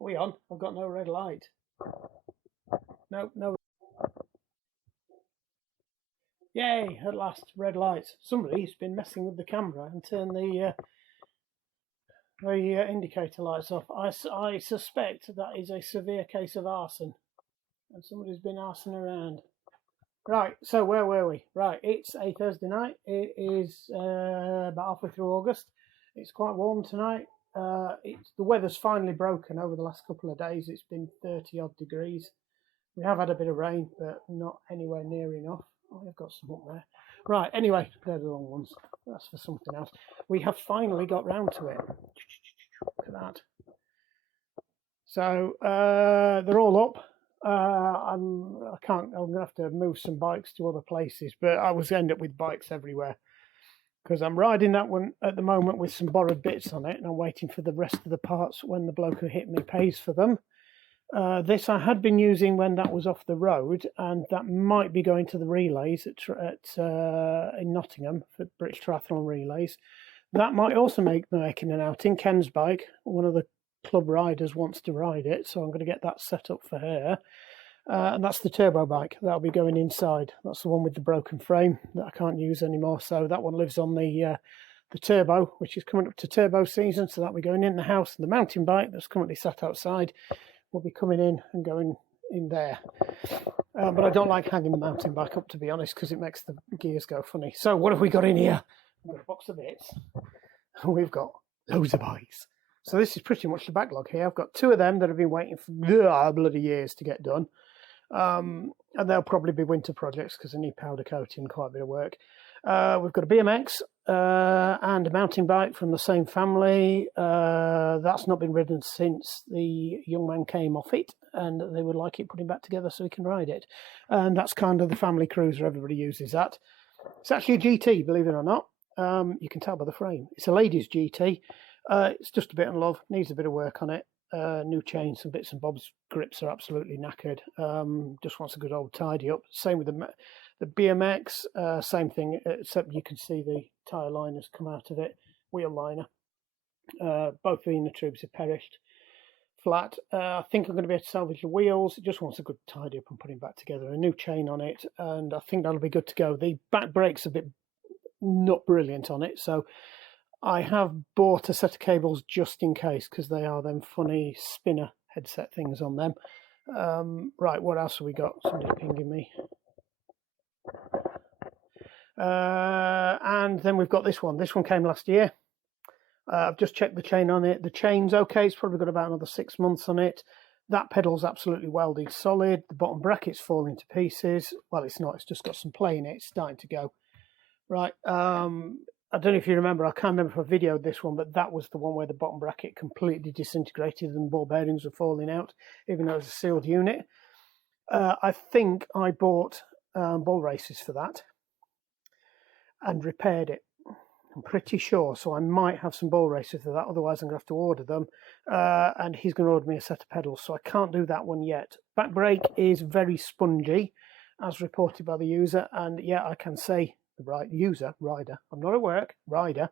Are we on? I've got no red light. No, no. Yay, at last, red lights. Somebody's been messing with the camera and turned the indicator lights off. I suspect that is a severe case of arson. And somebody's been arsing around. Right, so where were we? Right, it's a Thursday night. It is about halfway through August. It's quite warm tonight. The weather's finally broken over the last couple of days. It's been 30 odd degrees. We have had a bit of rain, but not anywhere near enough. Oh, I've got some up there. Right, anyway, they're the wrong ones. That's for something else. We have finally got round to it. Look at that. So they're all up. I'm going to have to move some bikes to other places, but I was end up with bikes everywhere because I'm riding that one at the moment with some borrowed bits on it, and I'm waiting for the rest of the parts when the bloke who hit me pays for them. This I had been using when that was off the road, and that might be going to the relays in Nottingham for British Triathlon relays. That might also make making an outing. Ken's bike, one of the club riders wants to ride it, so I'm going to get that set up for her. And that's the turbo bike. That'll be going inside. That's the one with the broken frame that I can't use anymore. So that one lives on the turbo, which is coming up to turbo season. So that'll be going in the house. And the mountain bike that's currently sat outside will be coming in and going in there. But I don't like hanging the mountain bike up, to be honest, because it makes the gears go funny. So what have we got in here? We've got a box of bits. We've got loads of bikes. So this is pretty much the backlog here. I've got two of them that have been waiting for bloody years to get done. And they'll probably be winter projects because they need powder coating, quite a bit of work. We've got a BMX and a mountain bike from the same family. That's not been ridden since the young man came off it, and they would like it putting back together so he can ride it. And that's kind of the family cruiser. Everybody uses that. It's actually a GT, believe it or not. You can tell by the frame. It's a ladies' GT. It's just a bit of love. Needs a bit of work on it. New chains, some bits and bobs. Grips are absolutely knackered. Just wants a good old tidy up. Same with the BMX. Same thing, except you can see the tyre liners come out of it. Wheel liner. Both the inner tubes have perished. Flat. I think I'm going to be able to salvage the wheels. It just wants a good tidy up and putting back together. A new chain on it, and I think that'll be good to go. The back brake's a bit not brilliant on it, so I have bought a set of cables just in case, because they are them funny spinner headset things on them. Right, what else have we got? Somebody's pinging me. And then we've got this one. This one came last year. I've just checked the chain on it. The chain's okay. It's probably got about another 6 months on it. That pedal's absolutely welded solid. The bottom bracket's falling to pieces. Well, it's not. It's just got some play in it. It's starting to go. Right. I don't know if you remember. I can't remember if I videoed this one, but that was the one where the bottom bracket completely disintegrated and ball bearings were falling out, even though it was a sealed unit. I think I bought ball races for that and repaired it. I'm pretty sure, so I might have some ball races for that. Otherwise, I'm going to have to order them. And he's going to order me a set of pedals, so I can't do that one yet. Back brake is very spongy, as reported by the user. And yeah, I can say the right rider. I'm not at work, rider.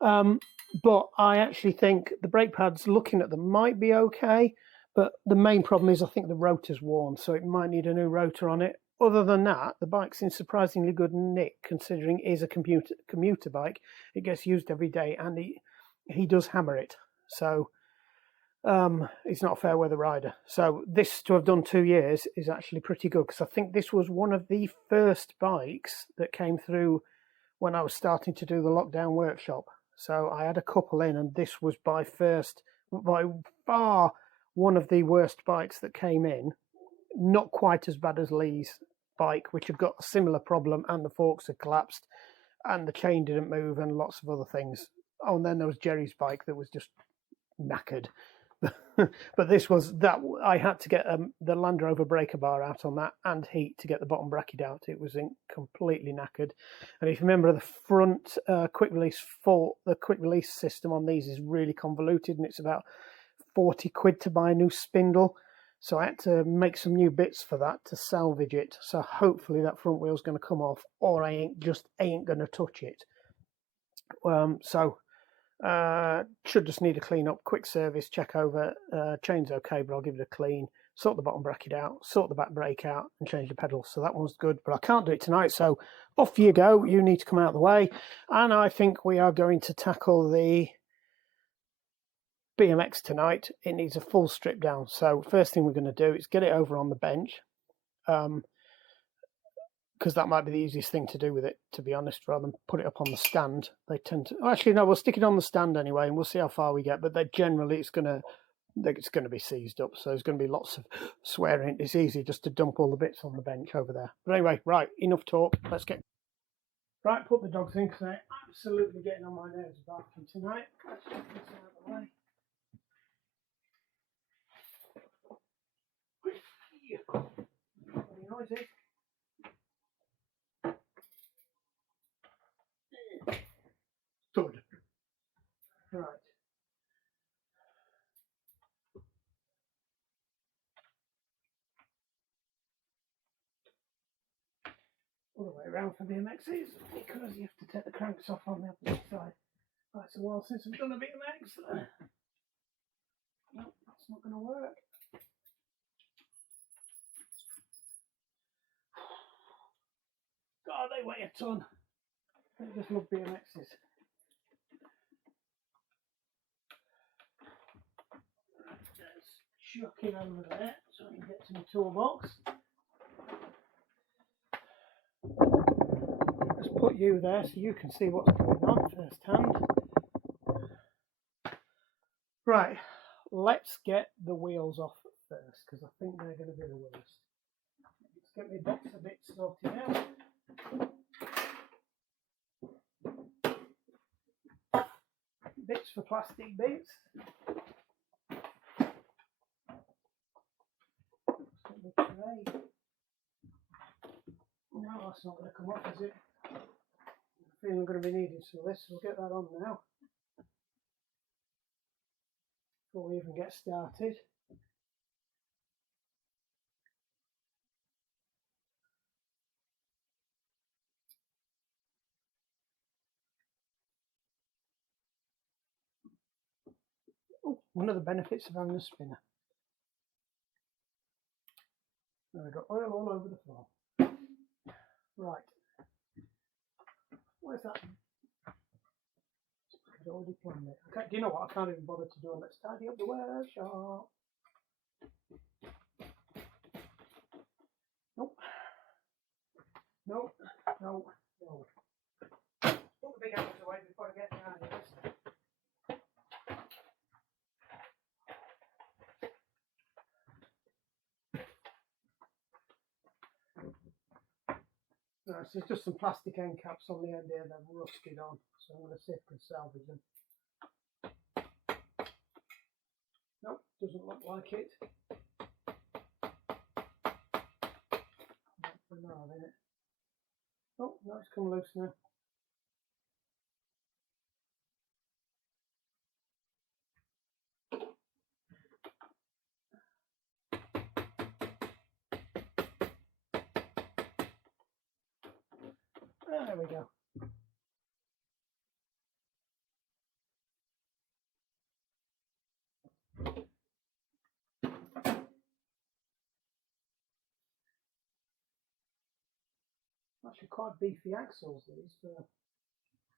But I actually think the brake pads, looking at them, might be okay. But the main problem is I think the rotor's worn, so it might need a new rotor on it. Other than that, the bike's in surprisingly good nick, considering it is a commuter bike. It gets used every day, and he does hammer it. So he's not a fair weather rider. So this, to have done 2 years, is actually pretty good, because I think this was one of the first bikes that came through when I was starting to do the lockdown workshop. So I had a couple in, and this was by far one of the worst bikes that came in. Not quite as bad as Lee's bike, which had got a similar problem, and the forks had collapsed and the chain didn't move and lots of other things. Oh, and then there was Jerry's bike that was just knackered. But this was that I had to get the Land Rover breaker bar out on that and heat to get the bottom bracket out. It was completely knackered. And if you remember, the front quick release system on these is really convoluted, and it's about 40 quid to buy a new spindle. So I had to make some new bits for that to salvage it. So hopefully that front wheel's going to come off, or I ain't going to touch it. Should just need a clean up, quick service, check over. Chain's okay, but I'll give it a clean. Sort the bottom bracket out, sort the back brake out, and change the pedals. So that one's good, but I can't do it tonight. So off you go. You need to come out of the way. And I think we are going to tackle the BMX tonight. It needs a full strip down. So first thing we're going to do is get it over on the bench. Because that might be the easiest thing to do with it, to be honest, rather than put it up on the stand. They tend to... Actually, no, we'll stick it on the stand anyway, and we'll see how far we get. But they generally, it's going to be seized up, so there's going to be lots of swearing. It's easy just to dump all the bits on the bench over there. But anyway, right, enough talk. Let's get... Right, put the dogs in, because they're absolutely getting on my nerves barking tonight. Let's get this out of the way. Very noisy. Good. Right. All the way around for BMXs, because you have to take the cranks off on the opposite side. Right, it's a while since I've done a BMX. Nope, that's not going to work. God, they weigh a ton. I just love BMXs. Let's chuck it over there so I can get to my toolbox. Just put you there so you can see what's going on firsthand. Right, let's get the wheels off first, because I think they're going to be the worst. Let's get my box a bit sorted out. Bits for plastic bits. No, that's not going to come off, is it? I feel I'm going to be needing some of this, so we'll get that on now. Before we even get started. Oh, one of the benefits of having a spinner. There we go, oil all over the floor. Right. Where's that? I'd already planned it. Okay, do you know what? I can't even bother to do it. Let's tidy up the workshop. Nope. Nope. No. No. Put the big hammers away before I get down here. No, so there's just some plastic end caps on the end here that have rusted on, so I'm going to see if I can salvage them. Nope, doesn't look like it. No, in it. Oh, no, it's come loose now. There we go. Actually quite beefy axles these for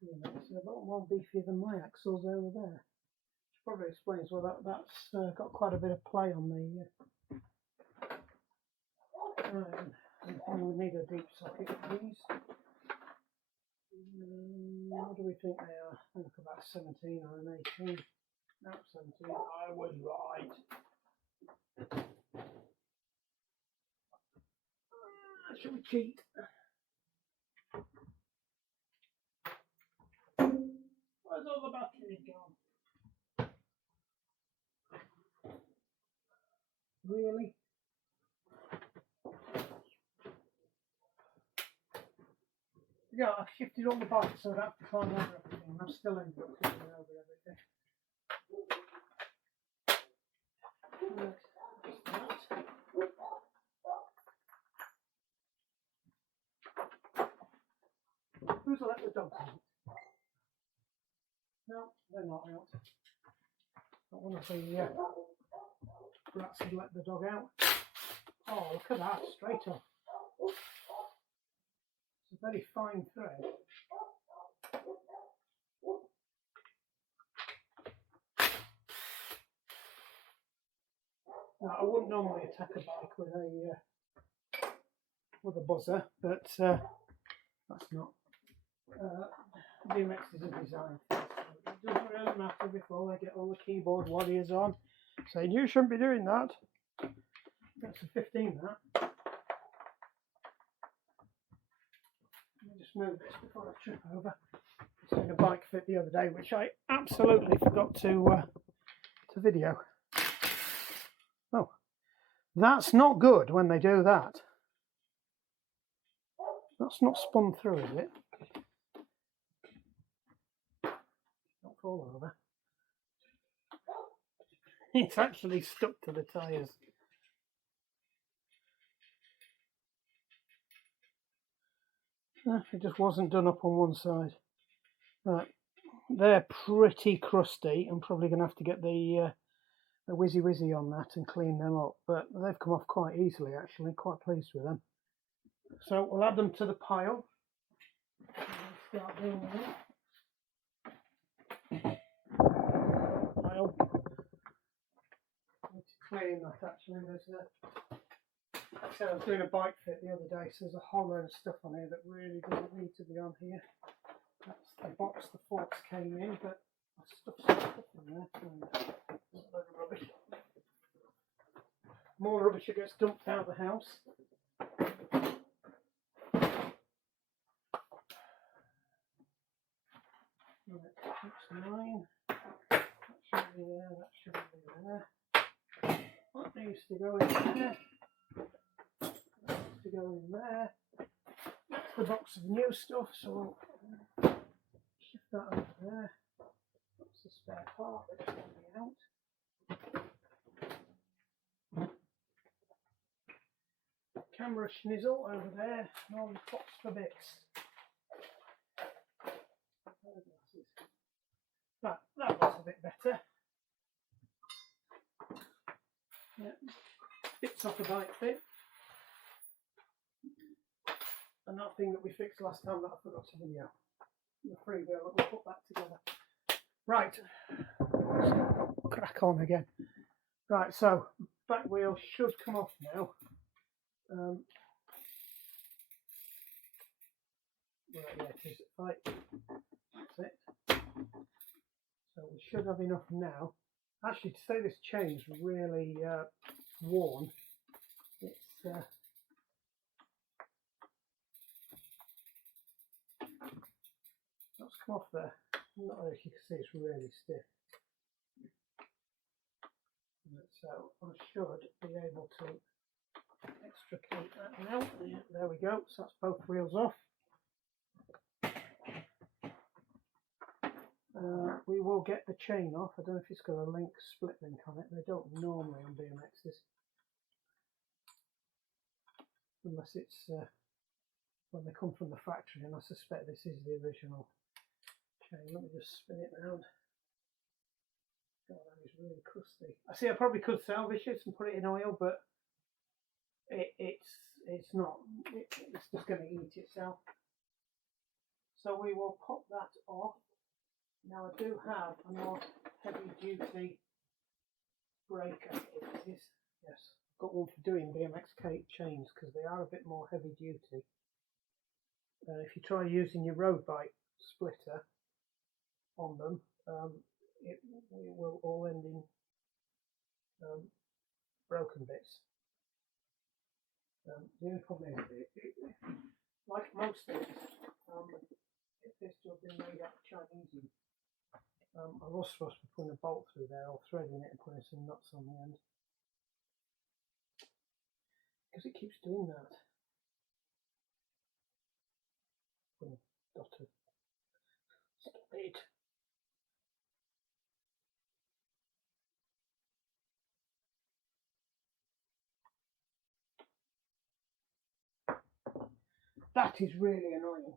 BMX. They're a lot more beefier than my axles over there. Which probably explains why that's got quite a bit of play on the and we need a deep socket for these. What do we think they are? I think about 17 or an 18. No, 17. I was right. Should we cheat? Where's all the batteries gone? Really? Yeah, I've shifted all the bikes so I don't have to climb over everything. I'm still ended up climbing over everything. Who's let the dogs out? No, they're not out. Not one of the rats had let the dog out. Oh, look at that, straight up. It's a very fine thread. Now, I wouldn't normally attack a bike with a buzzer, but that's not. BMX is a design thing, so it doesn't really matter before they get all the keyboard warriors on saying you shouldn't be doing that. That's a 15 that. Let me just move this before I trip over. I was doing a bike fit the other day, which I absolutely forgot to video. Oh, that's not good when they do that. That's not spun through, is it? Don't fall over. It's actually stuck to the tyres. It just wasn't done up on one side. Right, they're pretty crusty. I'm probably going to have to get the whizzy on that and clean them up, but they've come off quite easily actually. Quite pleased with them. So we'll add them to the pile. Start doing that. Pile. I need to clean that actually. Like I said, I was doing a bike fit the other day, so there's a hollow and stuff on here that really doesn't need to be on here. That's the box the forks came in, but I stuck some stuff in there. There's a load of rubbish. More rubbish that gets dumped out of the house. Right, that's 9. That should be there, that should be there. That needs to go in there. That needs to go in there. That's the box of new stuff, so we'll shift that over there. That's the spare part that's coming out. Camera schnizzle over there, and all the pots for bits. That looks a bit better. Yeah. Bits off the bike fit. And that thing that we fixed last time that I forgot to video. The freewheel, we'll put that together. Right. Crack on again. Right, so back wheel should come off now. Right, yeah, it is. Right. That's it. So we should have enough now. Actually, to say this chain's really worn, it's let's come off there. Not as you can see, it's really stiff. So I should be able to extricate that now. Yeah, there we go. So that's both wheels off. We will get the chain off. I don't know if it's got a split link on it. They don't normally on BMXs. Unless it's when they come from the factory, and I suspect this is the original chain. Let me just spin it round. God, that is really crusty. I see I probably could salvage it and put it in oil, but it's not. It's just going to eat itself. So we will pop that off. Now I do have a more heavy duty breaker. It is. Yes, I've got one for doing BMX chains because they are a bit more heavy duty. If you try using your road bike splitter on them, it will all end in broken bits. The only problem is, like most things, if this to have been made out of Chinese, I was supposed to be putting a bolt through there or threading it and putting some nuts on the end. Because it keeps doing that. Daughter. Stop it. That is really annoying.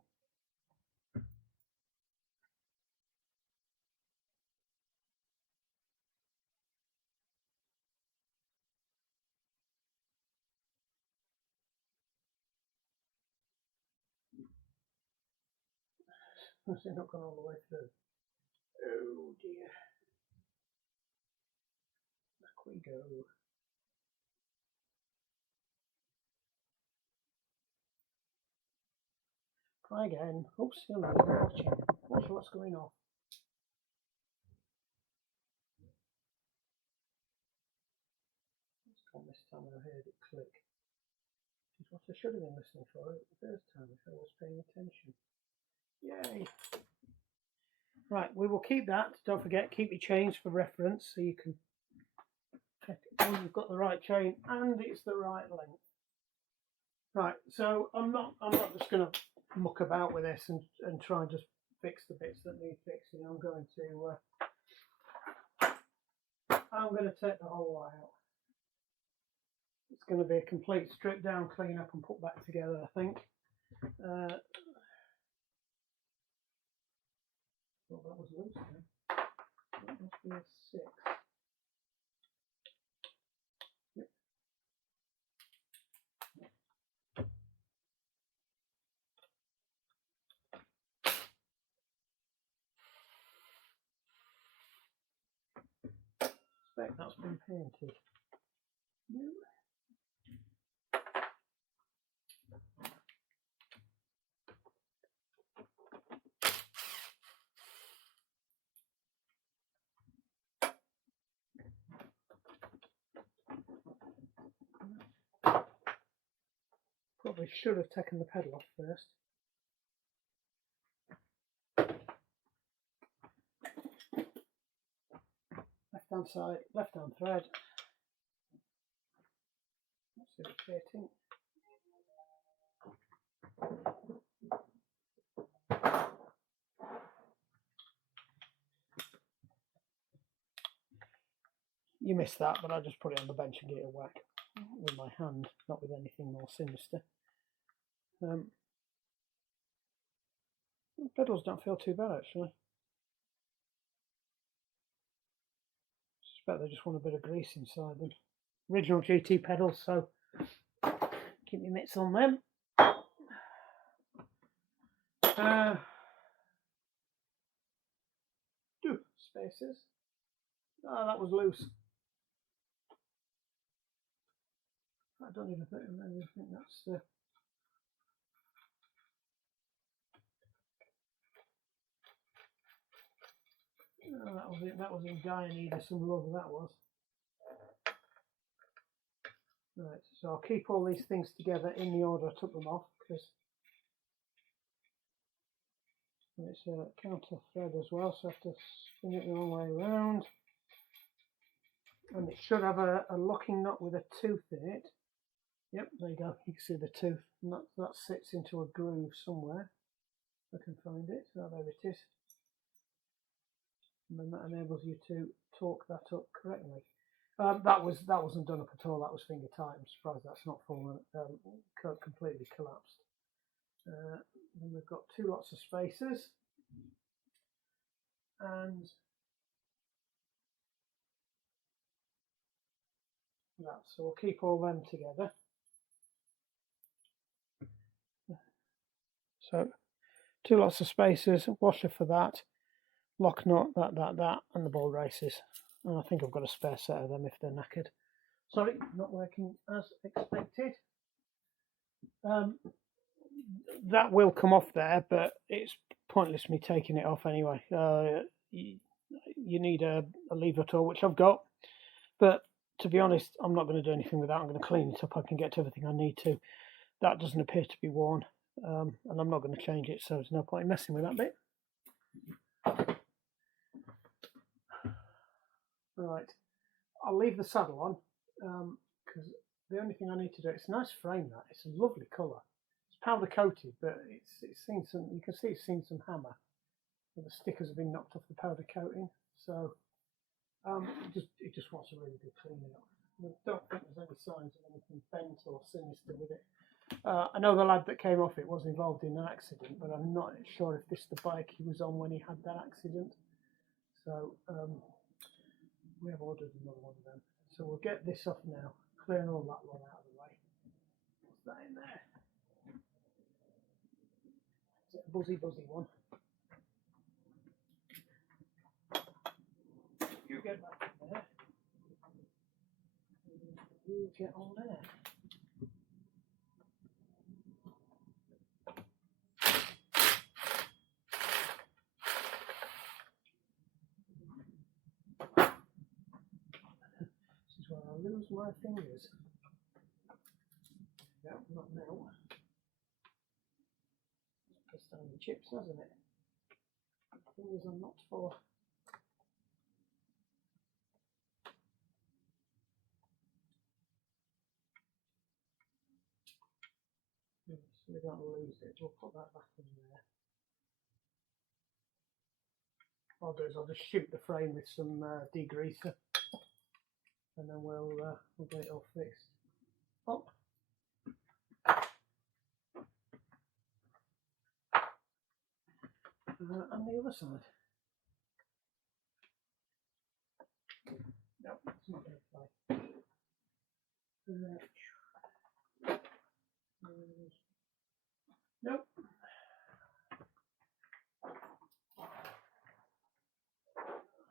Has it not gone all the way through? Oh dear. Back we go. Try again. Oops, you're not even watching. Watch what's going on. It's gone this time when I heard it click. Which is what I should have been listening for it the first time if I was paying attention. Yay! Right, we will keep that. Don't forget, keep your chains for reference so you can check you've got the right chain and it's the right length. Right, so I'm not just going to muck about with this and try and just fix the bits that need fixing. I'm going to take the whole lot out. It's going to be a complete strip down, clean up and put back together, I think. Well, that was loose then. That must be a 6. Yep. I expect that's been painted. No. Probably should have taken the pedal off first. Left hand side, left hand thread. That's irritating. You missed that, but I just put it on the bench and gave it a whack with my hand, not with anything more sinister. The pedals don't feel too bad actually. I suspect they just want a bit of grease inside them. Original GT pedals, so keep your mitts on them. Spaces. Oh, that was loose. I don't even think that's the. Oh, that was it. That was in Dionysus, some love that was. Right, so I'll keep all these things together in the order I took them off because it's a counter thread as well, so I have to spin it the wrong way around. And it should have a locking nut with a tooth in it. Yep, there you go. You can see the tooth, and that sits into a groove somewhere. I can find it. So there it is. And then that enables you to torque that up correctly. That wasn't done up at all. That was finger tight. I'm surprised that's not fallen, completely collapsed. Then we've got 2 lots of spacers, and that. So we'll keep all them together. So 2 lots of spacers, washer for that, lock nut, that, and the ball races. And I think I've got a spare set of them if they're knackered. Sorry, not working as expected. That will come off there, but it's pointless me taking it off anyway. You need a lever tool, which I've got, but to be honest, I'm not going to do anything with that. I'm going to clean it up. I can get to everything I need to. That doesn't appear to be worn, and I'm not going to change it, so there's no point in messing with that bit. Right, I'll leave the saddle on because the only thing I need to do, it's a nice frame, that it's a lovely colour. It's powder coated, but it's seen some, you can see it's seen some hammer. The stickers have been knocked off the powder coating, so it just wants a really good cleaning up. I don't think there's any signs of anything bent or sinister with it. I know the lad that came off it was involved in an accident, but I'm not sure if this is the bike he was on when he had that accident. So we have ordered another one of them. So we'll get this off now, clearing all that one out of the way. What's that in there? Is it a buzzy one? You get back in there. You get on there. This is where I lose my fingers. No, not now. It's pissed on the chips, hasn't it? Fingers are not for. So we don't lose it. We'll put that back in there. What I'll do is I'll just shoot the frame with some degreaser, and then we'll get it all fixed. Up. And the other side. No, it's not going to fly. Nope.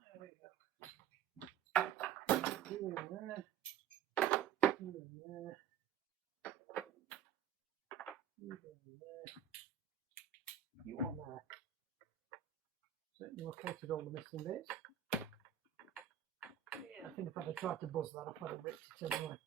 There we go. You in there. You in there. You in there. You on there. So you located all the missing bits. Yeah, I think if I'd have tried to buzz that, I'd have ripped it anyway.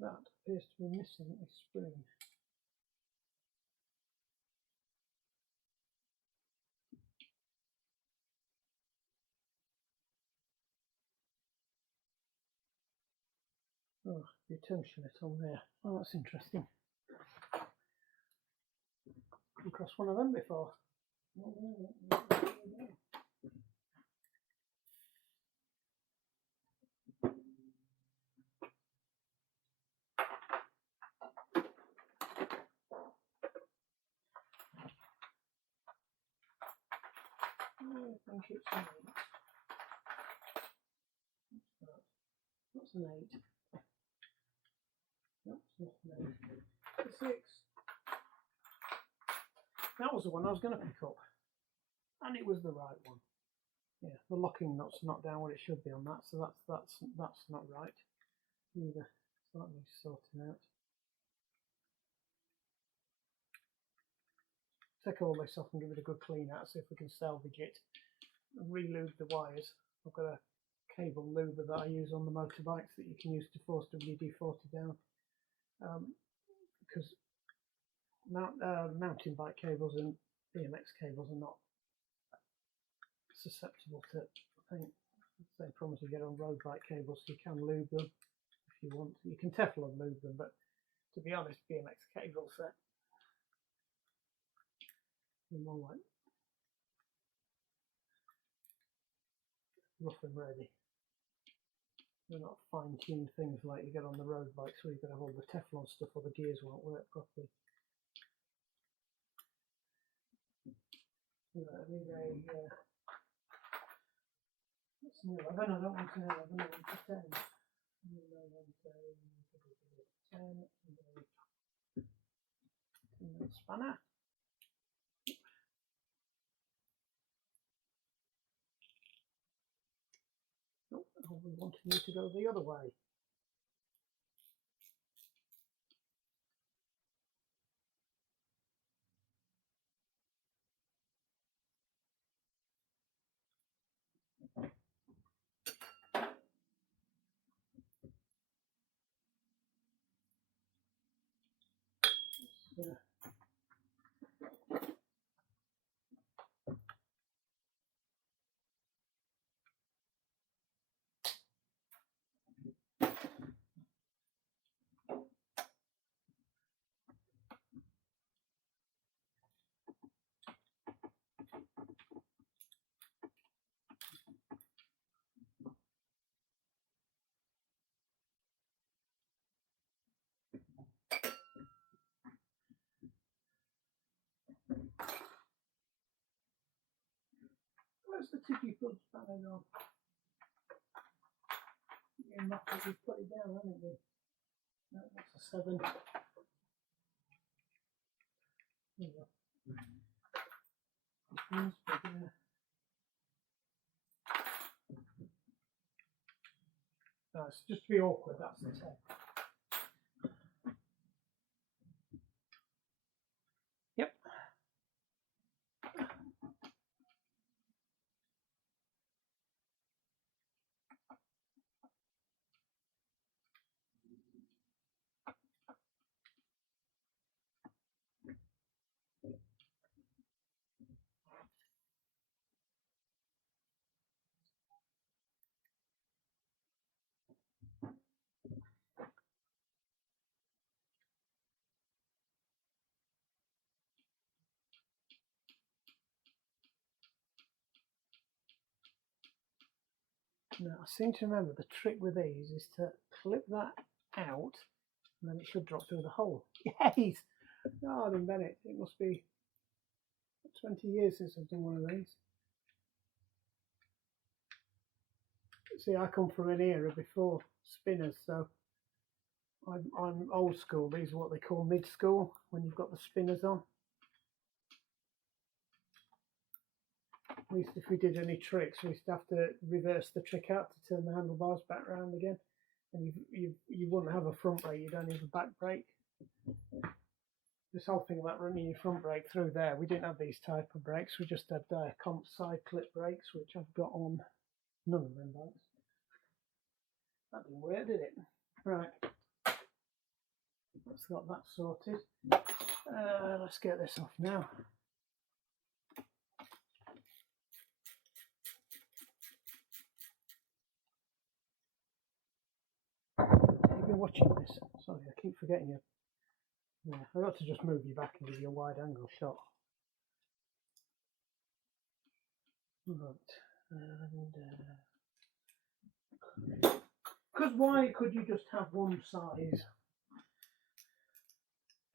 That appears to be missing a spring. Oh, the tensioner on there. Oh, that's interesting. Come across one of them before. I think it's an 8. What's an 8? Nope, it's not an 8. It's a 6. That was the one I was going to pick up. And it was the right one. Yeah, the locking nut's not down where it should be on that, so that's not right either. So that needs sorting out. Take all this off and give it a good clean out, see if we can salvage it and re-lube the wires. I've got a cable luber that I use on the motorbikes that you can use to force WD-40 down, because mountain bike cables and BMX cables are not susceptible to, I think, the same problems you get on road bike cables. So you can lube them if you want. You can Teflon lube them, but to be honest, BMX cables are more like rough and ready. They're not fine-tuned things like you get on the road bikes where you've got to have all the Teflon stuff or the gears won't work properly. I need a what's an 11? I don't want an 11, I want a 10. I want a 10 and a spanner. Nope, we wanted you to go the other way. did you put spanner on? You must have just put it down, haven't you? No, that's a 7. There you go. No, it's just to be awkward, that's the 10. Yep. Now, I seem to remember the trick with these is to clip that out and then it should drop through the hole. Yes! Oh, then Bennett, it must be 20 years since I've done one of these. See, I come from an era before spinners, so I'm old school. These are what they call mid-school, when you've got the spinners on. At least if we did any tricks, we used to have to reverse the trick out to turn the handlebars back round again. And you wouldn't have a front brake, you'd only have a back brake. This whole thing about running your front brake through there, we didn't have these type of brakes, we just had comp side clip brakes, which I've got on none of them bikes. That didn't work, did it? Right, let's got that sorted. Let's get this off now. You've been watching this. Sorry, I keep forgetting you. Yeah, I got to just move you back and give you a wide angle shot. Right, and because why could you just have one size?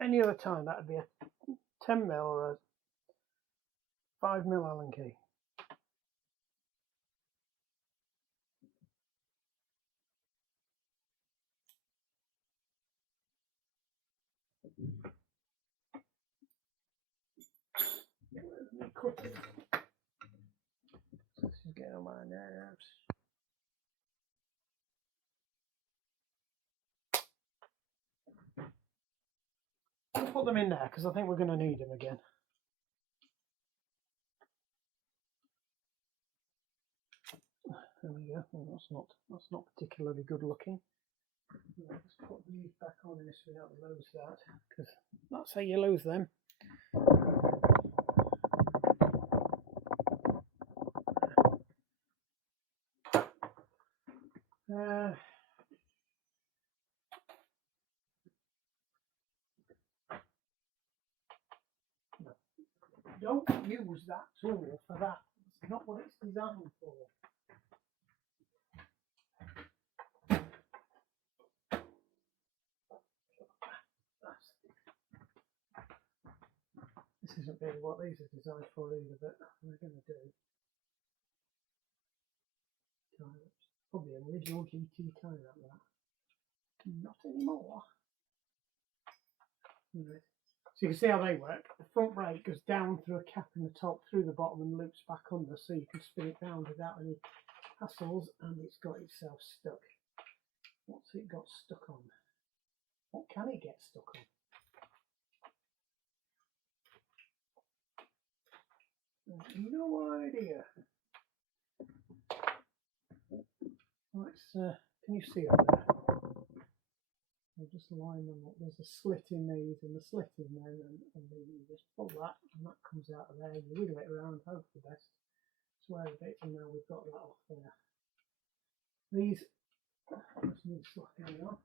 Any other time that would be a 10mm or a 5mm Allen key. Where's my cutting? This is getting on my nerves. I'll put them in there because I think we're going to need them again. There we go. Oh, that's not particularly good looking. Let's put these back on this without lose that, because that's how you lose them. No, don't use that tool for that. It's not what it's designed for. This isn't really what these are designed for either, but we're going to do. Probably an original GT tie wrap that. Not anymore. Right. So you can see how they work. The front brake goes down through a cap in the top, through the bottom, and loops back under, so you can spin it round without any hassles, and it's got itself stuck. What's it got stuck on? What can it get stuck on? No idea. Let's, can you see up there? I'll just line them up. There's a slit in these and a slit in there, and then you just pull that, and that comes out of there. You wiggle it around, hope for the best. Swear a bit, and now we've got that off there. These just need slacking on.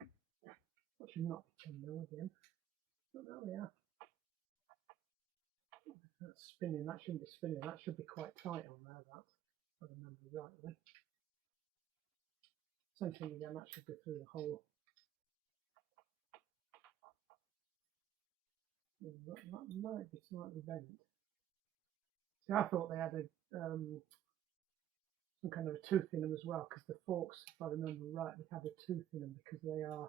That should not be 10mm again. But there we are. That's spinning. That shouldn't be spinning. That should be quite tight on there. That, if I remember rightly. Same thing again. That should go through the hole. That might be slightly bent. See, I thought they had some kind of a tooth in them as well, because the forks, if I remember right, they have a tooth in them because they're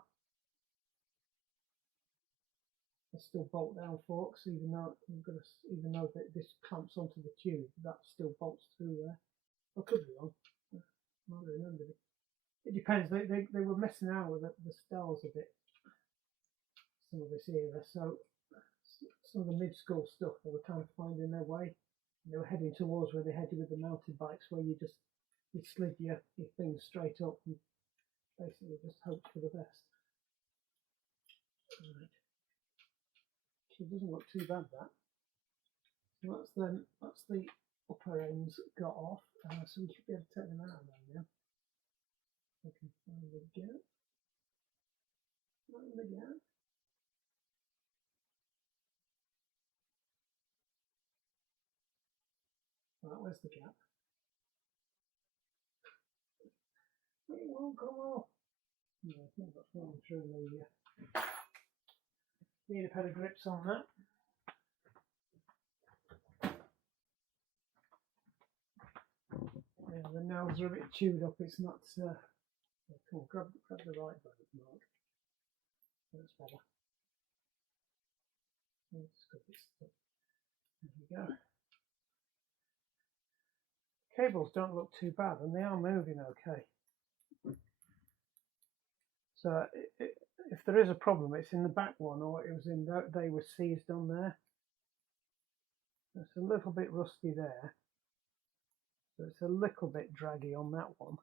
still bolt down forks, even though that this clamps onto the tube, that still bolts through there. I could be wrong. I might remember it. It depends. They were messing around with the styles a bit, some of this era. So some of the mid-school stuff, they were kind of finding their way. And they were heading towards where they headed with the mounted bikes, where you slid your things straight up and basically just hoped for the best. Right. It doesn't look too bad, that. So that's the upper ends got off, so we should be able to take them out now. I can find the gap. Find the gap. Right, where's the gap? It won't come off. No, I think that's falling through the. Need a pair of grips on that. Yeah, the nails are a bit chewed up. It's not. Come on, grab the right boat, Mark. That's better. Let's go this stuff. There we go. Cables don't look too bad, and they are moving okay. So if there is a problem, it's in the back one, or it was in they were seized on there. It's a little bit rusty there, so it's a little bit draggy on that one.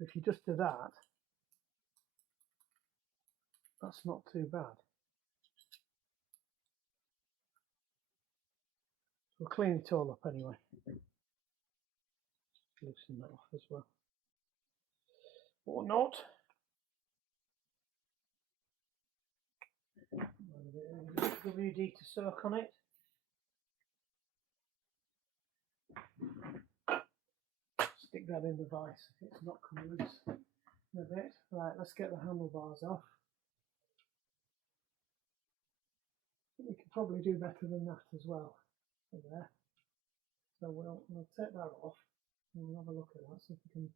If you just do that, that's not too bad. We'll clean it all up anyway. Loosen that off as well, or not. WD to soak on it. Stick that in the vise if it's not come loose in a bit. Right, let's get the handlebars off. We could probably do better than that as well. There. So we'll take that off and we'll have a look at that, see if we can.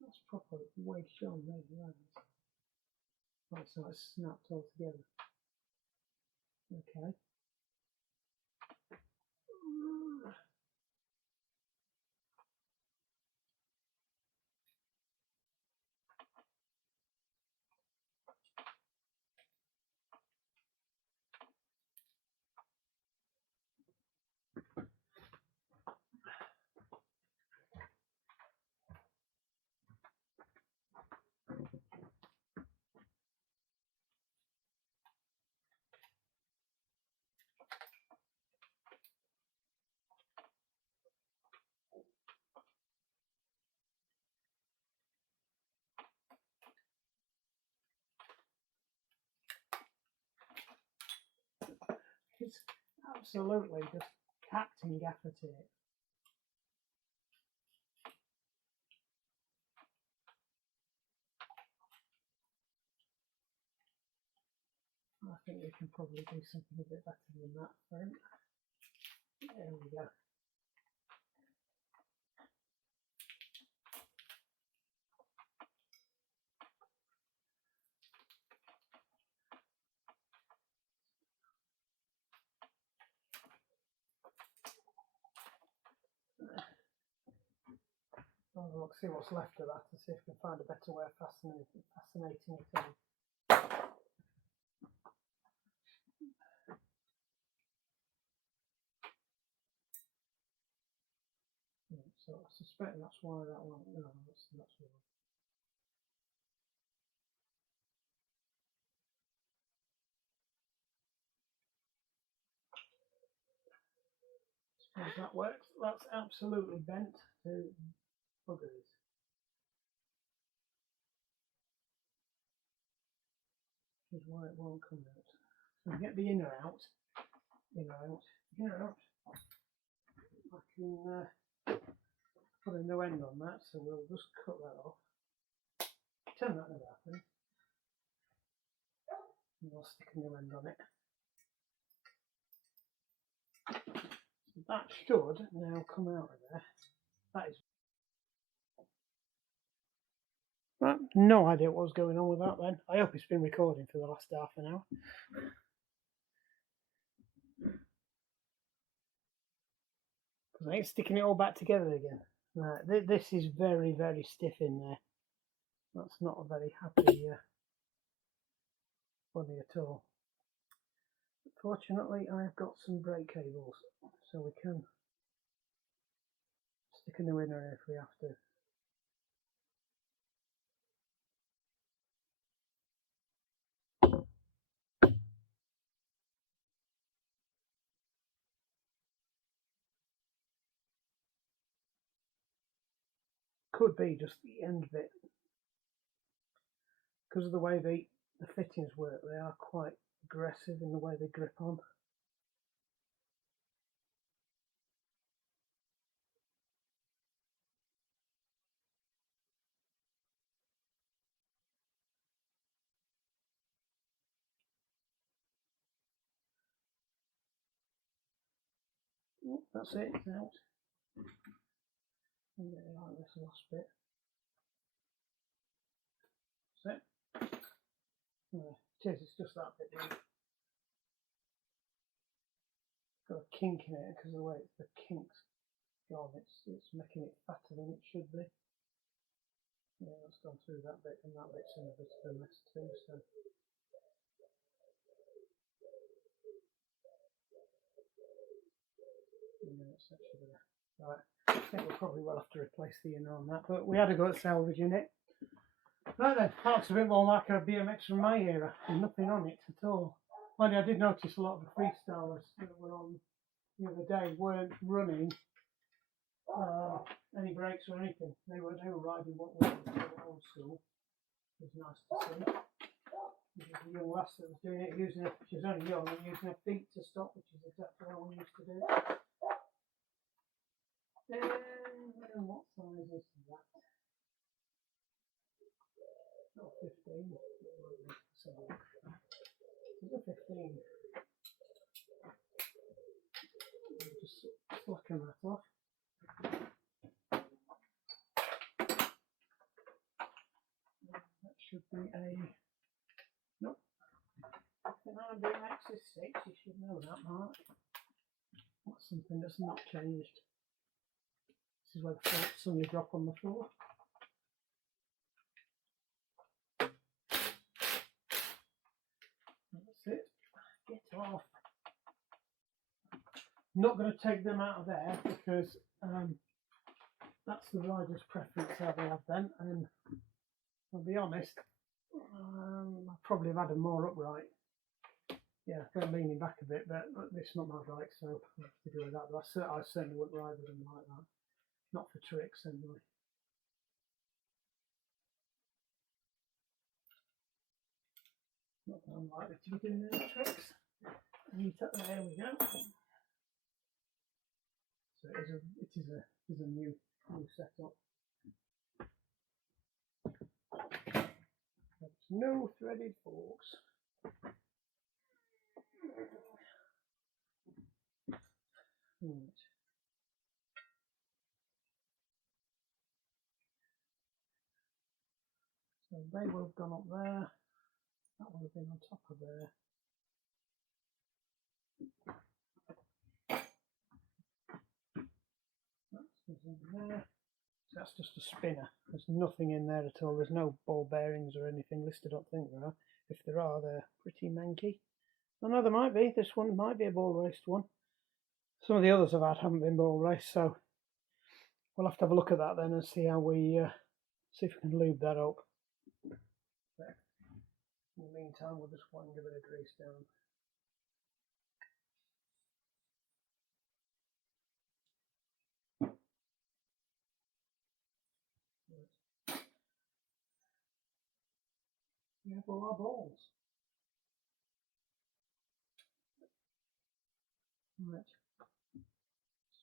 That's proper wedged on there, right? Right, so it's snapped all together. Okay. It's absolutely just Captain Gaffer tape. I think we can probably do something a bit better than that for him. There we go. We'll see what's left of that and see if we can find a better way of fascinating it in. So I suspect that's why that one. No, that's wrong. Suppose that works. That's absolutely bent to buggers. Which is why it won't come out. So get the inner out. I can put a new end on that, so we'll just cut that off. Turn that never happened. And we'll stick a new end on it. So that should now come out of there. That is right. No idea what was going on with that then. I hope it's been recording for the last half an hour. Because I ain't sticking it all back together again. Right, this is very, very stiff in there. That's not a very happy body at all. Fortunately, I've got some brake cables, so we can stick a new inner in if we have to. Could be just the end bit. Because of the way the fittings work, they are quite aggressive in the way they grip on. Oh, that's it, it's out. And get it like this last bit. That's it. It's just that bit there. Got a kink in it because of the way the kink's gone, it's making it fatter than it should be. Yeah, that's gone through that bit, and that bit's in a bit of a mess too, so. Yeah, it's actually gonna. Right, I think we'll probably well have to replace the inner on that, but we had a go at salvaging it. Right then, that's a bit more like a BMX from my era. There's nothing on it at all. Mind you, I did notice a lot of the freestylers that were on the other day weren't running any brakes or anything. They were riding what was old school. It was nice to see. This is a young lass that was doing it, she was only young and using her feet to stop, which is exactly how we used to do it. And what size is that? Oh, 15. So, it's a 15. Just slacken that off. That should be a. Nope. If I'm BMX is 6, you should know that, Mark. That's something that's not changed. This is where the faults suddenly drop on the floor. That's it. Get off. Not going to take them out of there because that's the rider's preference how they have them, and I'll be honest, I probably have had them more upright. Yeah, they're leaning back a bit, but it's not my bike, so I have to do with that. But I certainly wouldn't ride with them like that. Not for tricks, anyway. Not that I'm likely to be doing any tricks. There we go. So it is a new setup. There's no threaded forks. Right. So they will have gone up there. That would have been on top of there. That's in there. So that's just a spinner. There's nothing in there at all. There's no ball bearings or anything listed. I don't think there are. If there are, they're pretty manky. I know there might be. This one might be a ball raced one. Some of the others I've had haven't been ball raced, so we'll have to have a look at that then and see how we see if we can lube that up. There. In the meantime, we'll just wind a bit of grease down. We have all our balls. Right.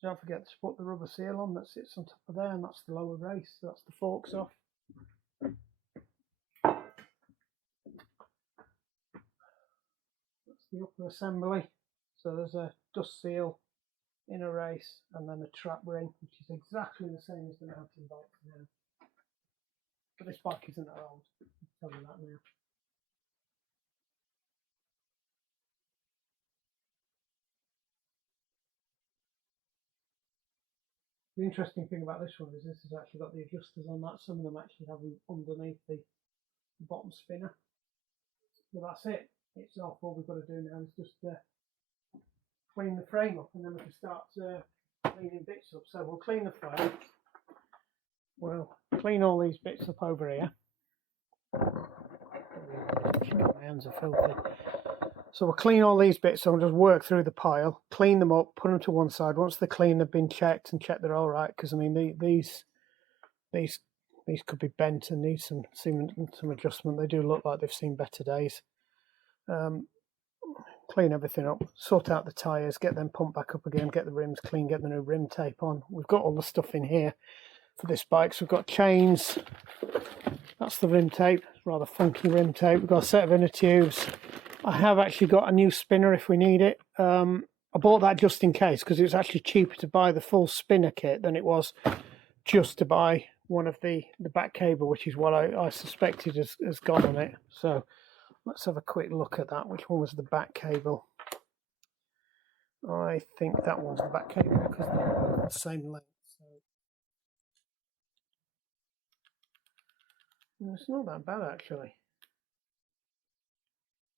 Don't forget to put the rubber seal on that sits on top of there, and that's the lower race. So that's the forks off. That's the upper assembly. So there's a dust seal in a race, and then a trap ring, which is exactly the same as the mountain bike now. But this bike isn't that old. I'll tell you that now. The interesting thing about this one is this has actually got the adjusters on that. Some of them actually have them underneath the bottom spinner. But that's it. It's off. All we've got to do now is just clean the frame up, and then we can start cleaning bits up. So we'll clean the frame. We'll clean all these bits up over here. My hands are filthy. So we'll clean all these bits, so we'll just work through the pile, clean them up, put them to one side. Once they're clean, they've been checked and checked they're all right, because I mean these could be bent and need some adjustment. They do look like they've seen better days. Clean everything up, sort out the tyres, get them pumped back up again, get the rims clean, get the new rim tape on. We've got all the stuff in here for this bike. So we've got chains, that's the rim tape, rather funky rim tape. We've got a set of inner tubes. I have actually got a new spinner if we need it. I bought that just in case, because it was actually cheaper to buy the full spinner kit than it was just to buy one of the back cable, which is what I suspected has gone on it. So let's have a quick look at that. Which one was the back cable? I think that one's the back cable, because they're the same length. So it's not that bad actually.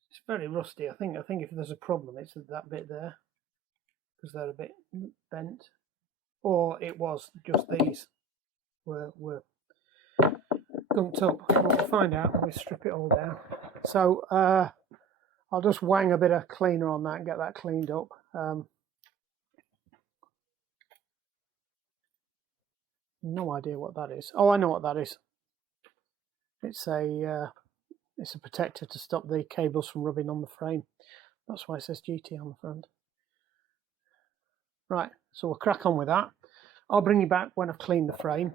It's very rusty. I think if there's a problem, it's that bit there, because they're a bit bent, or it was just these were gunked up. But we'll find out when we strip it all down. So I'll just wang a bit of cleaner on that and get that cleaned up. No idea what that is. Oh, I know what that is. It's a protector to stop the cables from rubbing on the frame. That's why it says GT on the front. Right, so we'll crack on with that. I'll bring you back when I've cleaned the frame.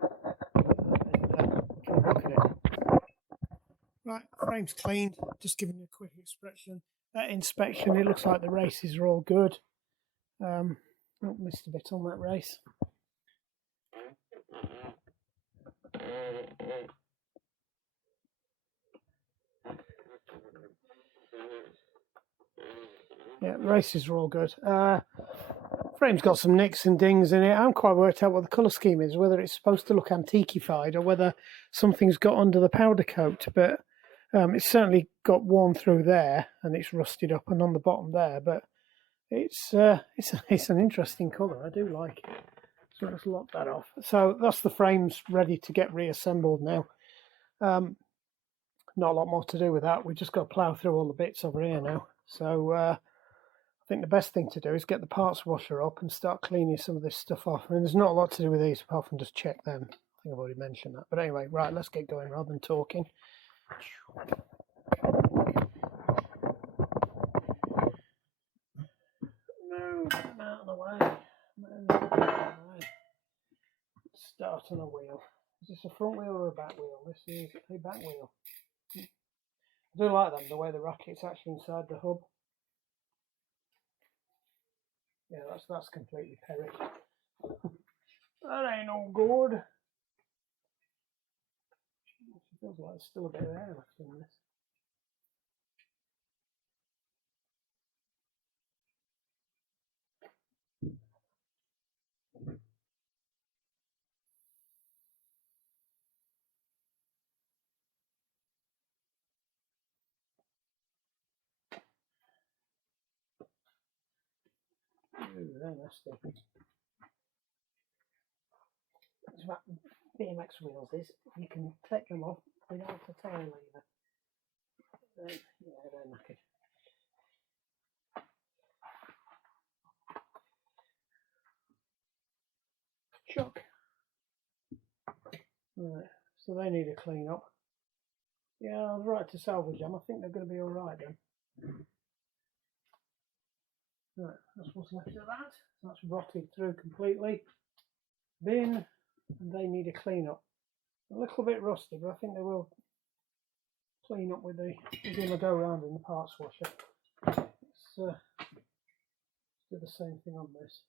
And look at it. Right, frame's cleaned. Just giving you a quick inspection. It looks like the races are all good. Missed a bit on that race. Yeah, the races are all good. Frame's got some nicks and dings in it. I haven't quite worked out what the colour scheme is, whether it's supposed to look antiquified or whether something's got under the powder coat, but it's certainly got worn through there and it's rusted up and on the bottom there, but it's an interesting colour. I do like it. So let's lock that off. So that's the frames ready to get reassembled now. Not a lot more to do with that. We've just got to plough through all the bits over here now. So I think the best thing to do is get the parts washer up and start cleaning some of this stuff off. I mean, there's not a lot to do with these apart from just check them. I think I've already mentioned that. But anyway, right, let's get going rather than talking. Move them out of the way. Move them out of the way. Start on a wheel. Is this a front wheel or a back wheel? This is a back wheel. I do like them, the way the racket's actually inside the hub. Yeah, that's completely perished. That ain't no good. It feels like there's still a bit of air left in this. Ooh, they're nasty. That's what BMX wheels is. You can take them off without a tail lever. Yeah, they're knackered. Chuck. Right, so they need a clean up. Yeah, I was right to salvage them. I think they're going to be alright then. Right, that's what's left of that. That's rotted through completely. Bin, and they need a clean up. A little bit rusty, but I think they will clean up with the give them a go round in the parts washer. Let's do the same thing on this.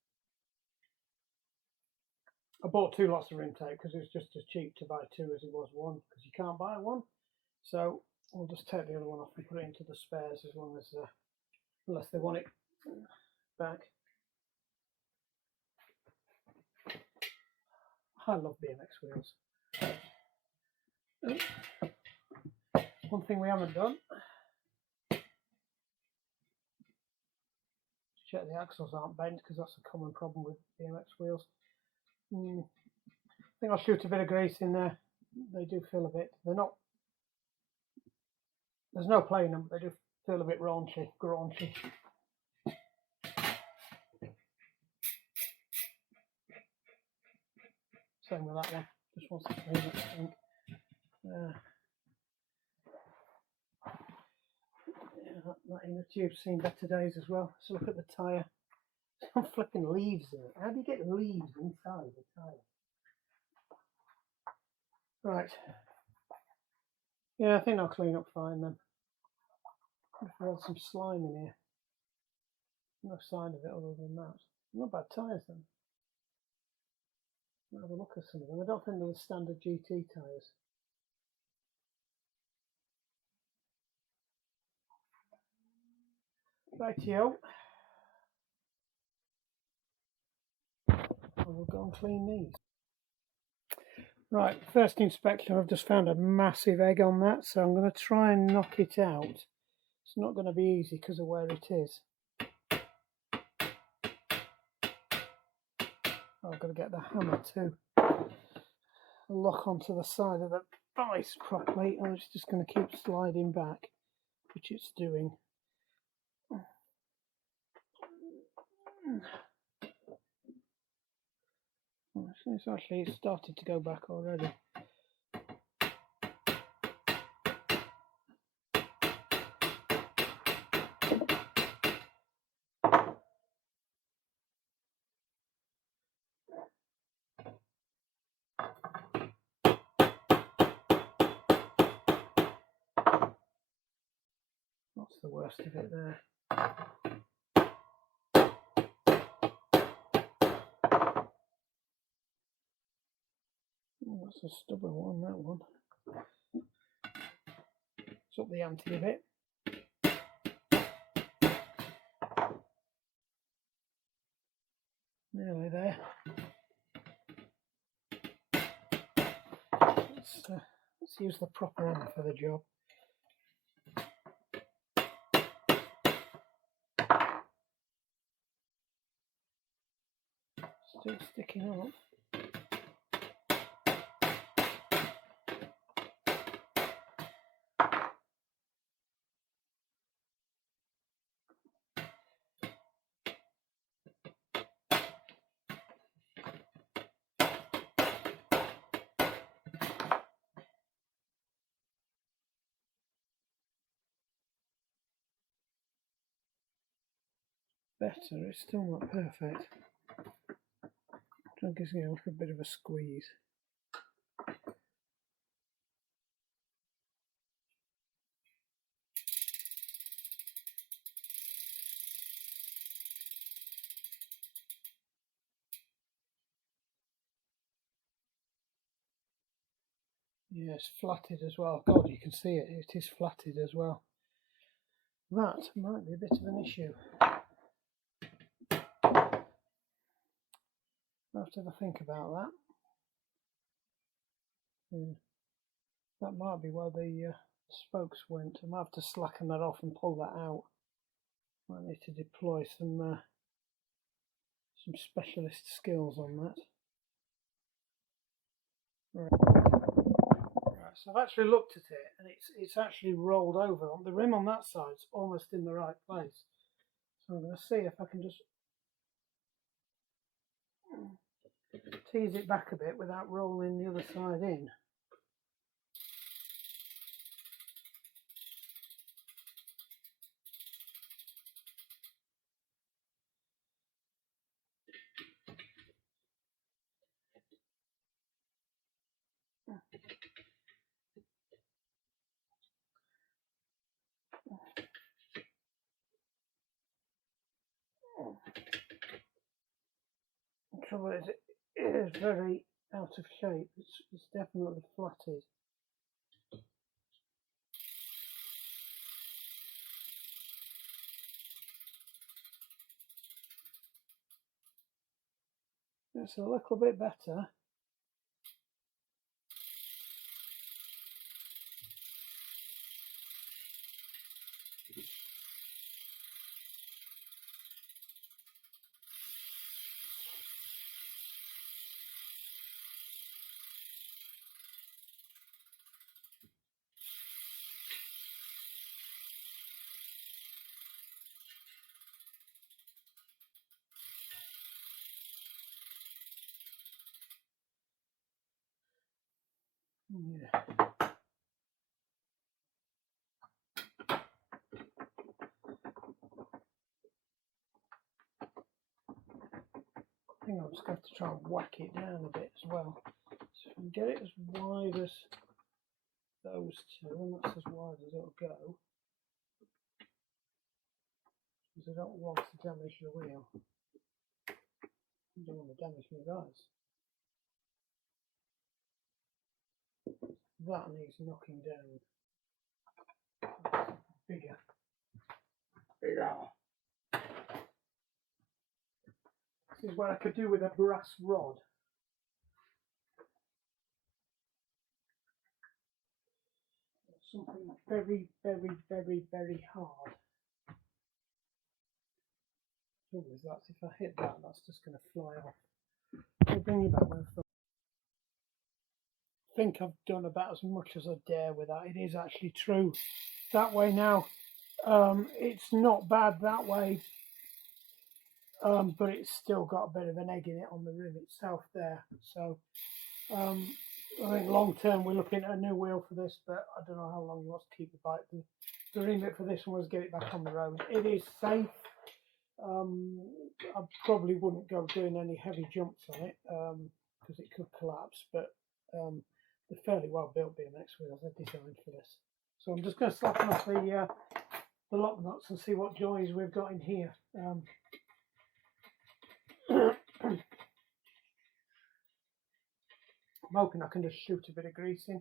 I bought 2 lots of rim tape because it was just as cheap to buy 2 as it was 1, because you can't buy 1. So we'll just take the other one off and put it into the spares as long as, unless they want it back. I love BMX wheels. One thing we haven't done, check the axles aren't bent, because that's a common problem with BMX wheels. I think I'll shoot a bit of grease in there. They do feel a bit, they're not, there's no playing them, but they do feel a bit raunchy, graunchy. Same with that one, just wants to clean it, I think. Yeah, that inner tube's seen better days as well. So look at the tyre. Some flipping leaves in it. How do you get leaves inside the tyre? Right. Yeah, I think I'll clean up fine then. If I had some slime in here. No sign of it other than that. Not bad tyres then. I'll have a look at some of them. I don't think they're the standard GT tyres. Rightio. We'll go and clean these. Right, first inspection, I've just found a massive egg on that, so I'm going to try and knock it out. It's not going to be easy because of where it is. I've got to get the hammer to lock onto the side of the vise properly, and it's just going to keep sliding back, which it's doing. It's actually started to go back already. That's the worst of it there. Oh, that's a stubborn one, that one. It's up the ante a bit. Nearly there. Let's use the proper hammer for the job. Still sticking up. Better, it's still not perfect. I'm just going to go for a bit of a squeeze. Yeah, it's flatted as well. God, you can see it. It is flatted as well. That might be a bit of an issue. I'll have to have a think about that. Yeah. That might be where the spokes went. I might have to slacken that off and pull that out. Might need to deploy some specialist skills on that. Right, so I've actually looked at it, and it's actually rolled over. The rim on that side's almost in the right place. So I'm going to see if I can just tease it back a bit without rolling the other side in. trouble is it is very out of shape. It's definitely flatted. It's a little bit better. Yeah. I think I'm just going to have to try and whack it down a bit as well. So if we get it as wide as those two, and that's as wide as it'll go, because I don't want to damage the wheel. I don't want to damage my guys. That needs knocking down. Bigger. This is what I could do with a brass rod. Something very, very, very, very hard. The trouble is that's if I hit that, that's just going to fly off. I'll bring you back when I think I've done about as much as I dare with that. It is actually true that way now. It's not bad that way, but it's still got a bit of an egg in it on the rim itself there. So I think long term we're looking at a new wheel for this, but I don't know how long you want to keep the bike. The remit for this one was get it back on the road. It is safe. I probably wouldn't go doing any heavy jumps on it because it could collapse, but they're fairly well built BMX wheels. They're designed for this. So I'm just going to slacken off the lock nuts and see what joys we've got in here. I'm hoping I can just shoot a bit of grease in.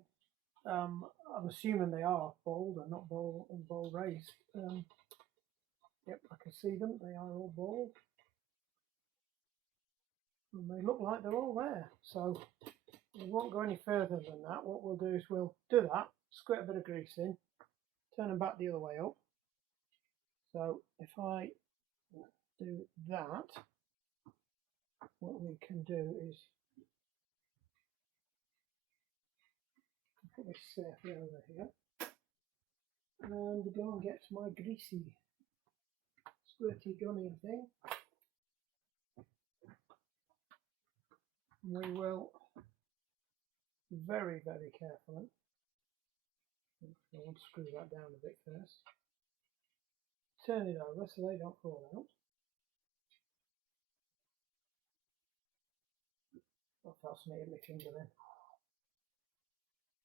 I'm assuming they are bald and not ball raised. Yep, I can see them. They are all bald. And they look like they're all there. So we won't go any further than that. What we'll do is we'll do that, squirt a bit of grease in, turn them back the other way up. So if I do that, what we can do is put this safely over here and go and get my greasy squirty gunny thing. We will very, very carefully, I want to screw that down a bit first, turn it over so they don't fall out. That fascinated my finger then.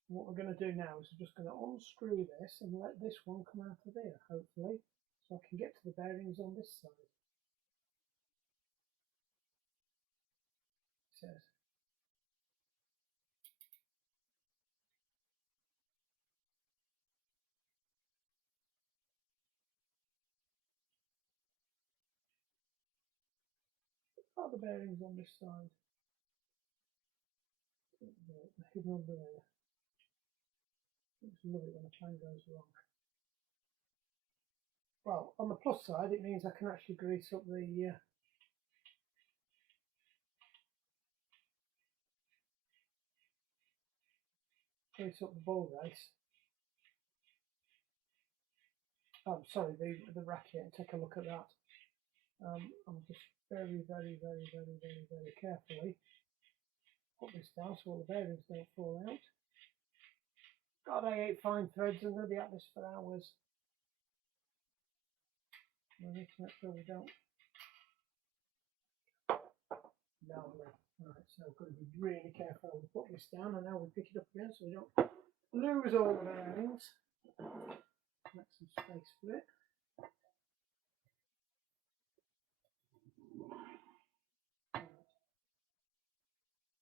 What we're going to do now is we're just going to unscrew this and let this one come out of there, hopefully, so I can get to the bearings on this side. It says. Are the bearings on this side? They're hidden under there. I just love it when a plan goes wrong. Well, on the plus side, it means I can actually grease up the ball race. Oh, sorry, the racket, and take a look at that. I'm just very, very, very, very, very, very carefully put this down so all the bearings don't fall out. God, I hate fine threads. I'm going to be at this for hours. I need to make sure we don't. No, right, so I've got to be really careful. We put this down and now we pick it up again so we don't lose all the bearings. Make some space for it.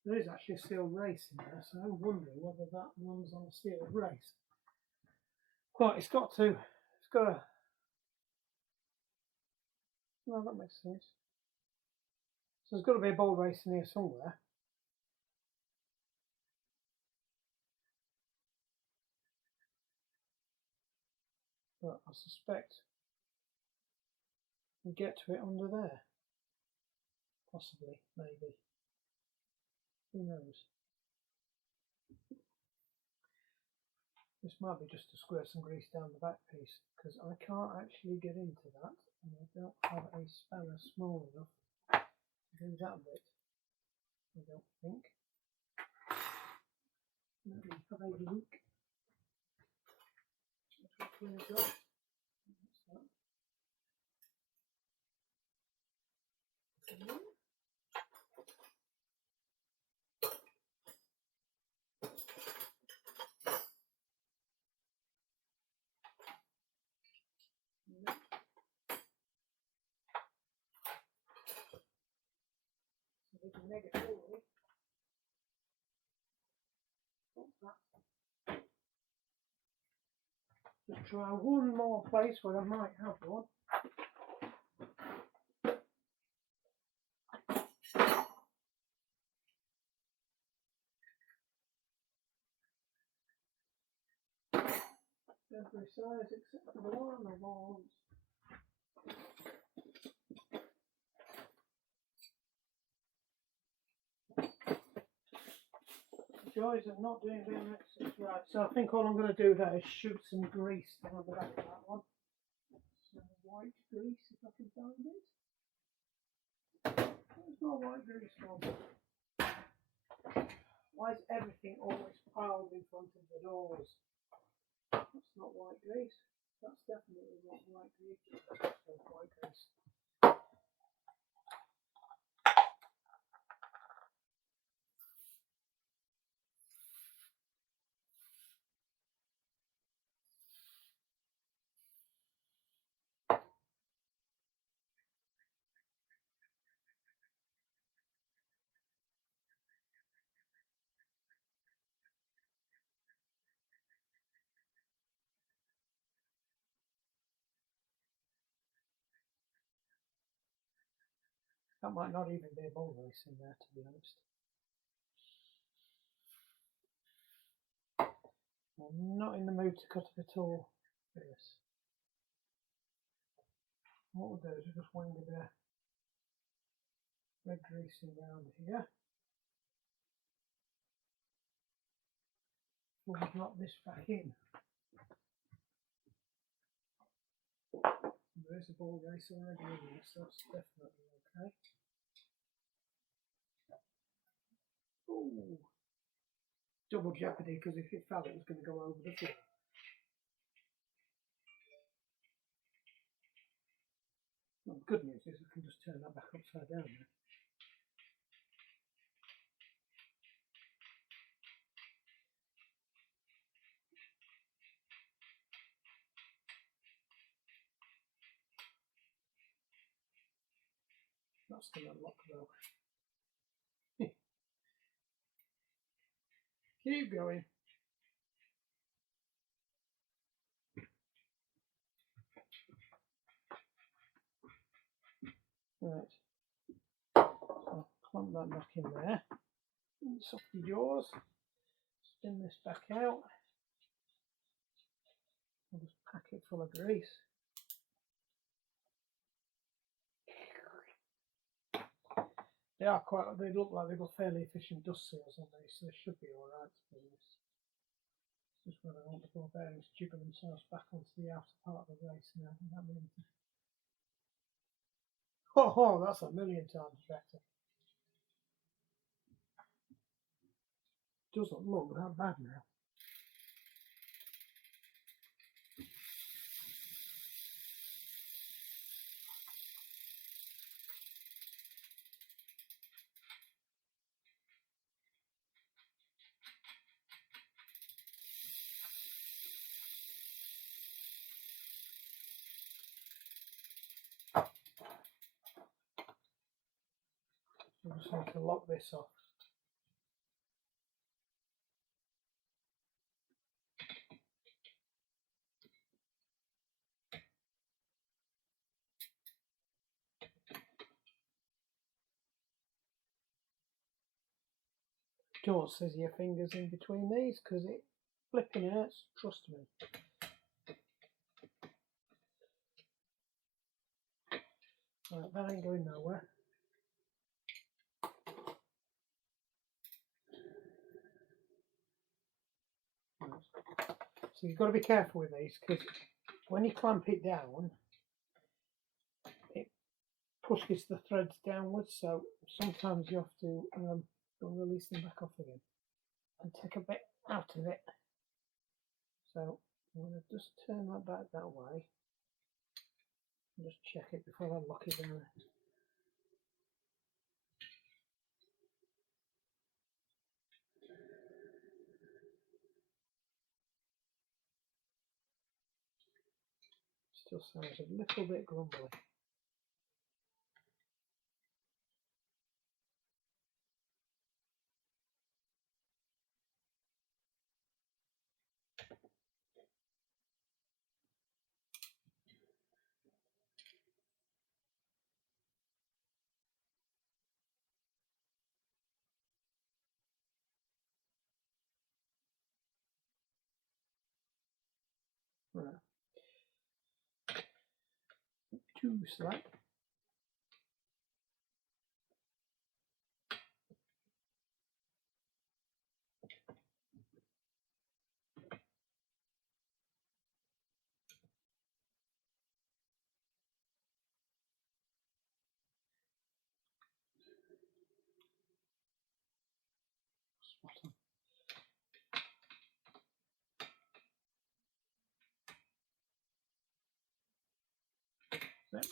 There is actually a sealed race in there, so I'm wondering whether that runs on a sealed race. Well, it's got to. It's got to. Well, that makes sense. So there's got to be a bowl race in here somewhere. But I suspect we get to it under there. Possibly, maybe. Who knows? This might be just to squirt some grease down the back piece, because I can't actually get into that, and I don't have a spanner small enough to do that bit. I don't think. Let me have a look. What we've got. What's that? Okay. So we can negatively. Just try one more place where I might have one. Every size except for the one I want. The joys of not doing BMX right. So I think all I'm going to do there is shoot some grease down the back of that one. Some white grease if I can find it. There's no white grease from. Why is everything always piled in front of the doors? That's not white grease. That's definitely not white grease. That's white grease. That might not even be a bowl race in there, to be honest. I'm not in the mood to cut it at all for this. What we'll do is we'll just wing a bit of red greasing around here. We'll drop this back in. There is a ball race already in there, so that's definitely okay. Ooh. Double jeopardy, because if it fell, it was going to go over the floor. Well, the good news is I can just turn that back upside down now. That's going to lock though. Keep going. Right. So clamp that back in there. Softy jaws. Spin this back out. I'll just pack it full of grease. They look like they've got fairly efficient dust seals on these, so they should be alright to be honest. It's just when I want the ball bearings jiggle themselves back onto the outer part of the race now. That means oh, that's a million times better. Doesn't look that bad now. I just need to lock this off. Don't scissor your fingers in between these because it flipping hurts, trust me. Right, that ain't going nowhere. So you've got to be careful with these because when you clamp it down, it pushes the threads downwards. So sometimes you have to release them back off again and take a bit out of it. So I'm going to just turn that back that way and just check it before I lock it down. Still sounds a little bit grumbly. Right. Too slack. Spot on. There.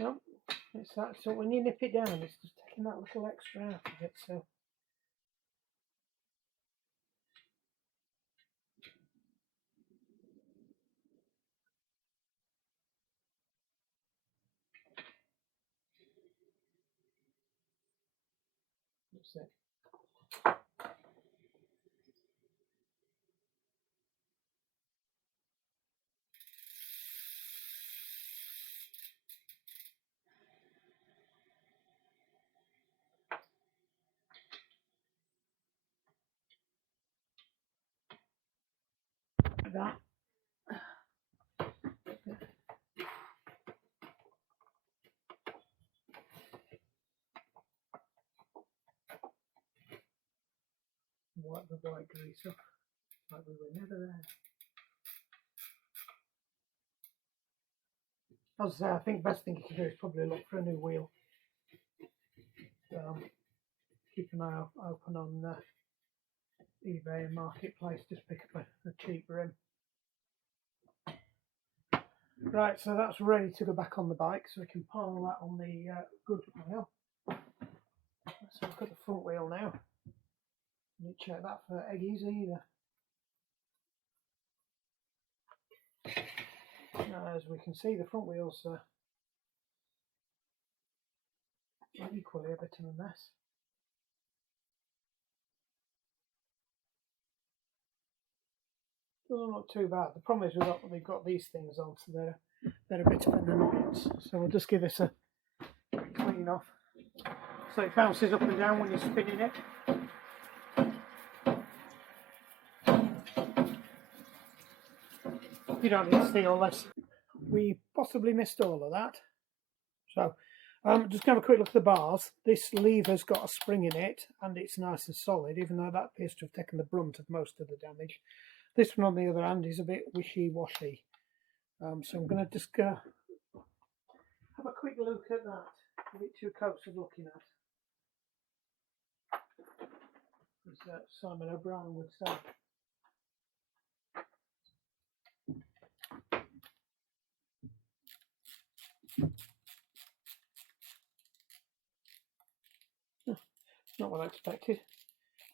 No, it's that. So when you nip it down, it's just taking that little extra out of it. So that's it. That. Wipe the white grease off like we were never there. As I say, I think the best thing you can do is probably look for a new wheel. Keep an eye open on eBay and Marketplace, just pick up a cheap rim. Right, so that's ready to go back on the bike, so we can pile that on the good wheel. Let's look at the front wheel now. You check that for eggies either. As we can see, the front wheels are equally a bit of a mess. Still not too bad. The problem is they've got these things on, so they're a bit of an annoyance. So we'll just give this a clean off. So it bounces up and down when you're spinning it. You don't need to see all this. We possibly missed all of that. So just going to have a quick look at the bars. This lever's got a spring in it and it's nice and solid, even though that appears to have taken the brunt of most of the damage. This one on the other hand is a bit wishy-washy. So I'm going to just have a quick look at that. A bit too close of looking at. As Simon O'Brien would say. Not what I expected.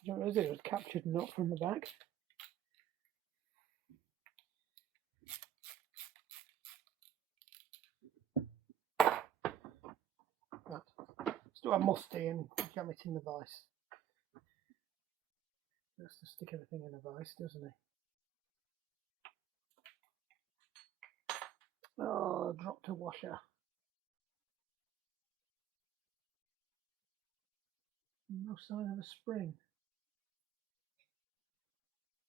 I don't realize it was captured not from the back. Still have musty and jam it in the vice. He has to stick everything in a vice, doesn't he? dropped a washer. No sign of a spring.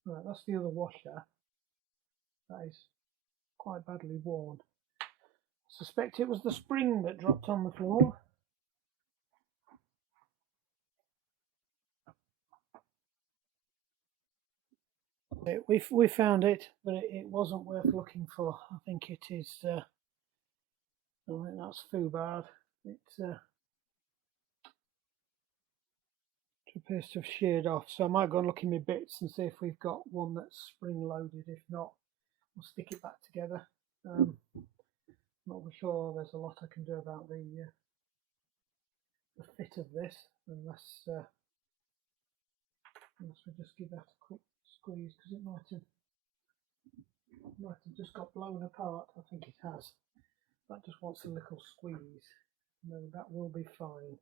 Right, that's the other washer. That is quite badly worn. I suspect it was the spring that dropped on the floor. We found it, but it wasn't worth looking for. I think it is. I think that's foobarred. It appears to have sheared off. So I might go and look in my bits and see if we've got one that's spring loaded. If not, we'll stick it back together. Not for sure. There's a lot I can do about the fit of this, unless we just give that a quick squeeze, because it might have just got blown apart. I think it has. That just wants a little squeeze. No, that will be fine.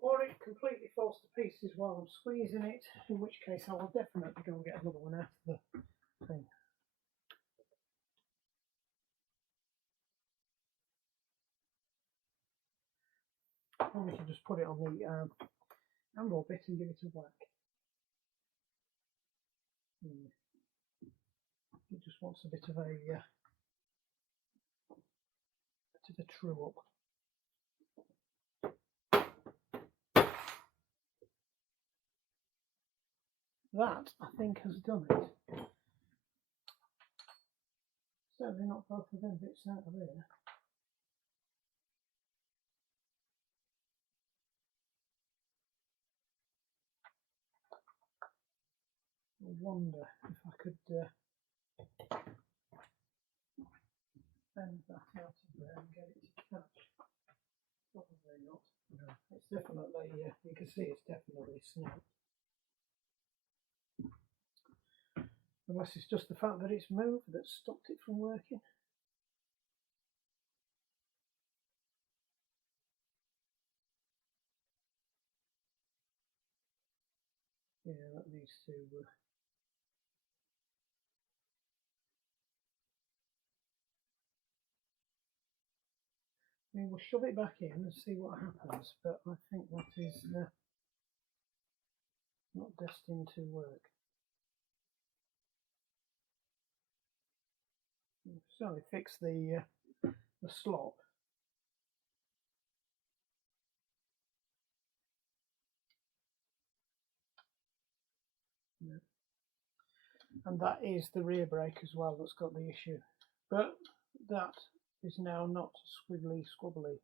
Or it completely falls to pieces while I'm squeezing it, in which case I will definitely go and get another one out of the thing. Or we can just put it on the handle bit and give it a whack. It just wants a bit of a true up. That, I think, has done it. Certainly not both of them bits out of there. I wonder if I could bend that out of there and get it to catch. Probably not. No, it's definitely, you can see it's definitely snapped. Unless it's just the fact that it's moved that stopped it from working. Yeah, that needs to... I mean, we'll shove it back in and see what happens, but I think that is not destined to work. We'll certainly fix the slot. Yeah. And that is the rear brake as well that's got the issue. But that is now not squiggly squabbly.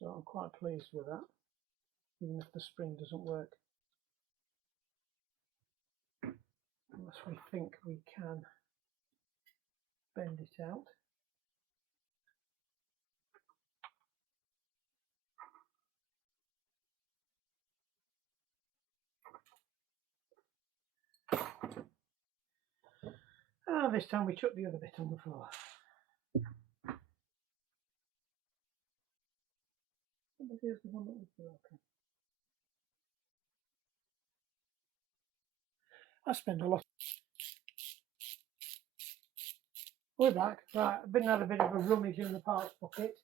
So I'm quite pleased with that, even if the spring doesn't work. Unless we think we can bend it out. This time we chucked the other bit on the floor. Here's the one that was broken. I spend a lot. We're back. Right, I've had a bit of a rummage in the parts bucket.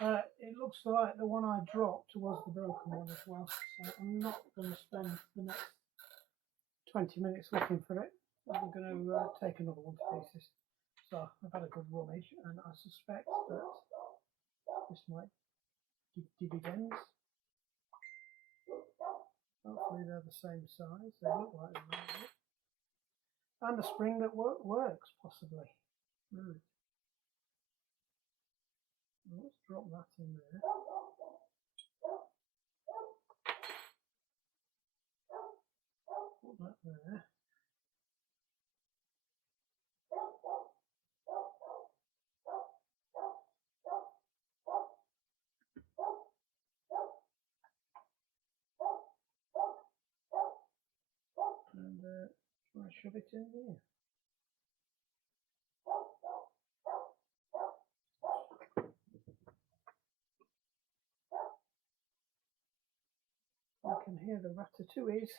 It looks like the one I dropped was the broken one as well. So I'm not going to spend the next 20 minutes looking for it. I'm going to take another one to pieces. So I've had a good rummage, and I suspect that this might give dividends. Hopefully they're the same size. They look like they might be. And a spring that works, possibly. Right. Well, let's drop that in there. Put that there. And try and shove it in there. I can hear the ratatouilles.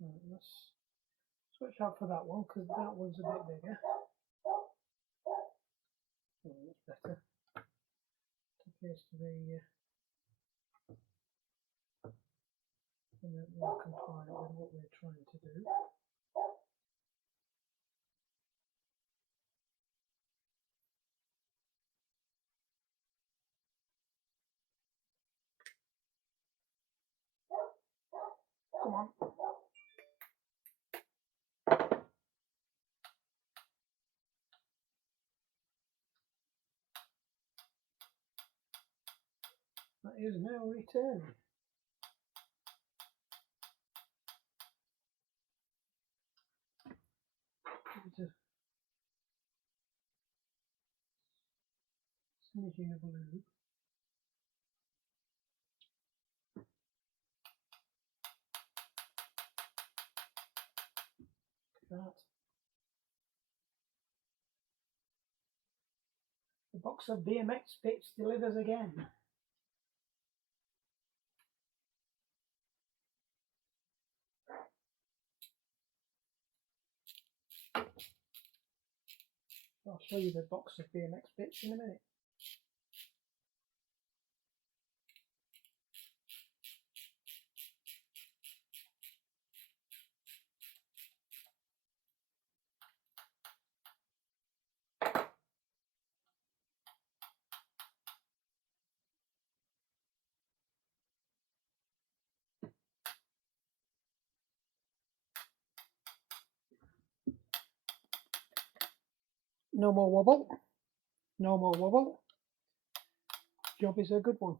Right, let's Switch out for that one because that one's a bit bigger. Oh, that's better. It appears to be more compliant with what we're trying to do. Come on. That is now returned. It's a smidging of lube. That. The box of BMX bits delivers again. I'll show you the box of BMX bits in a minute. No more wobble. No more wobble. Job is a good one.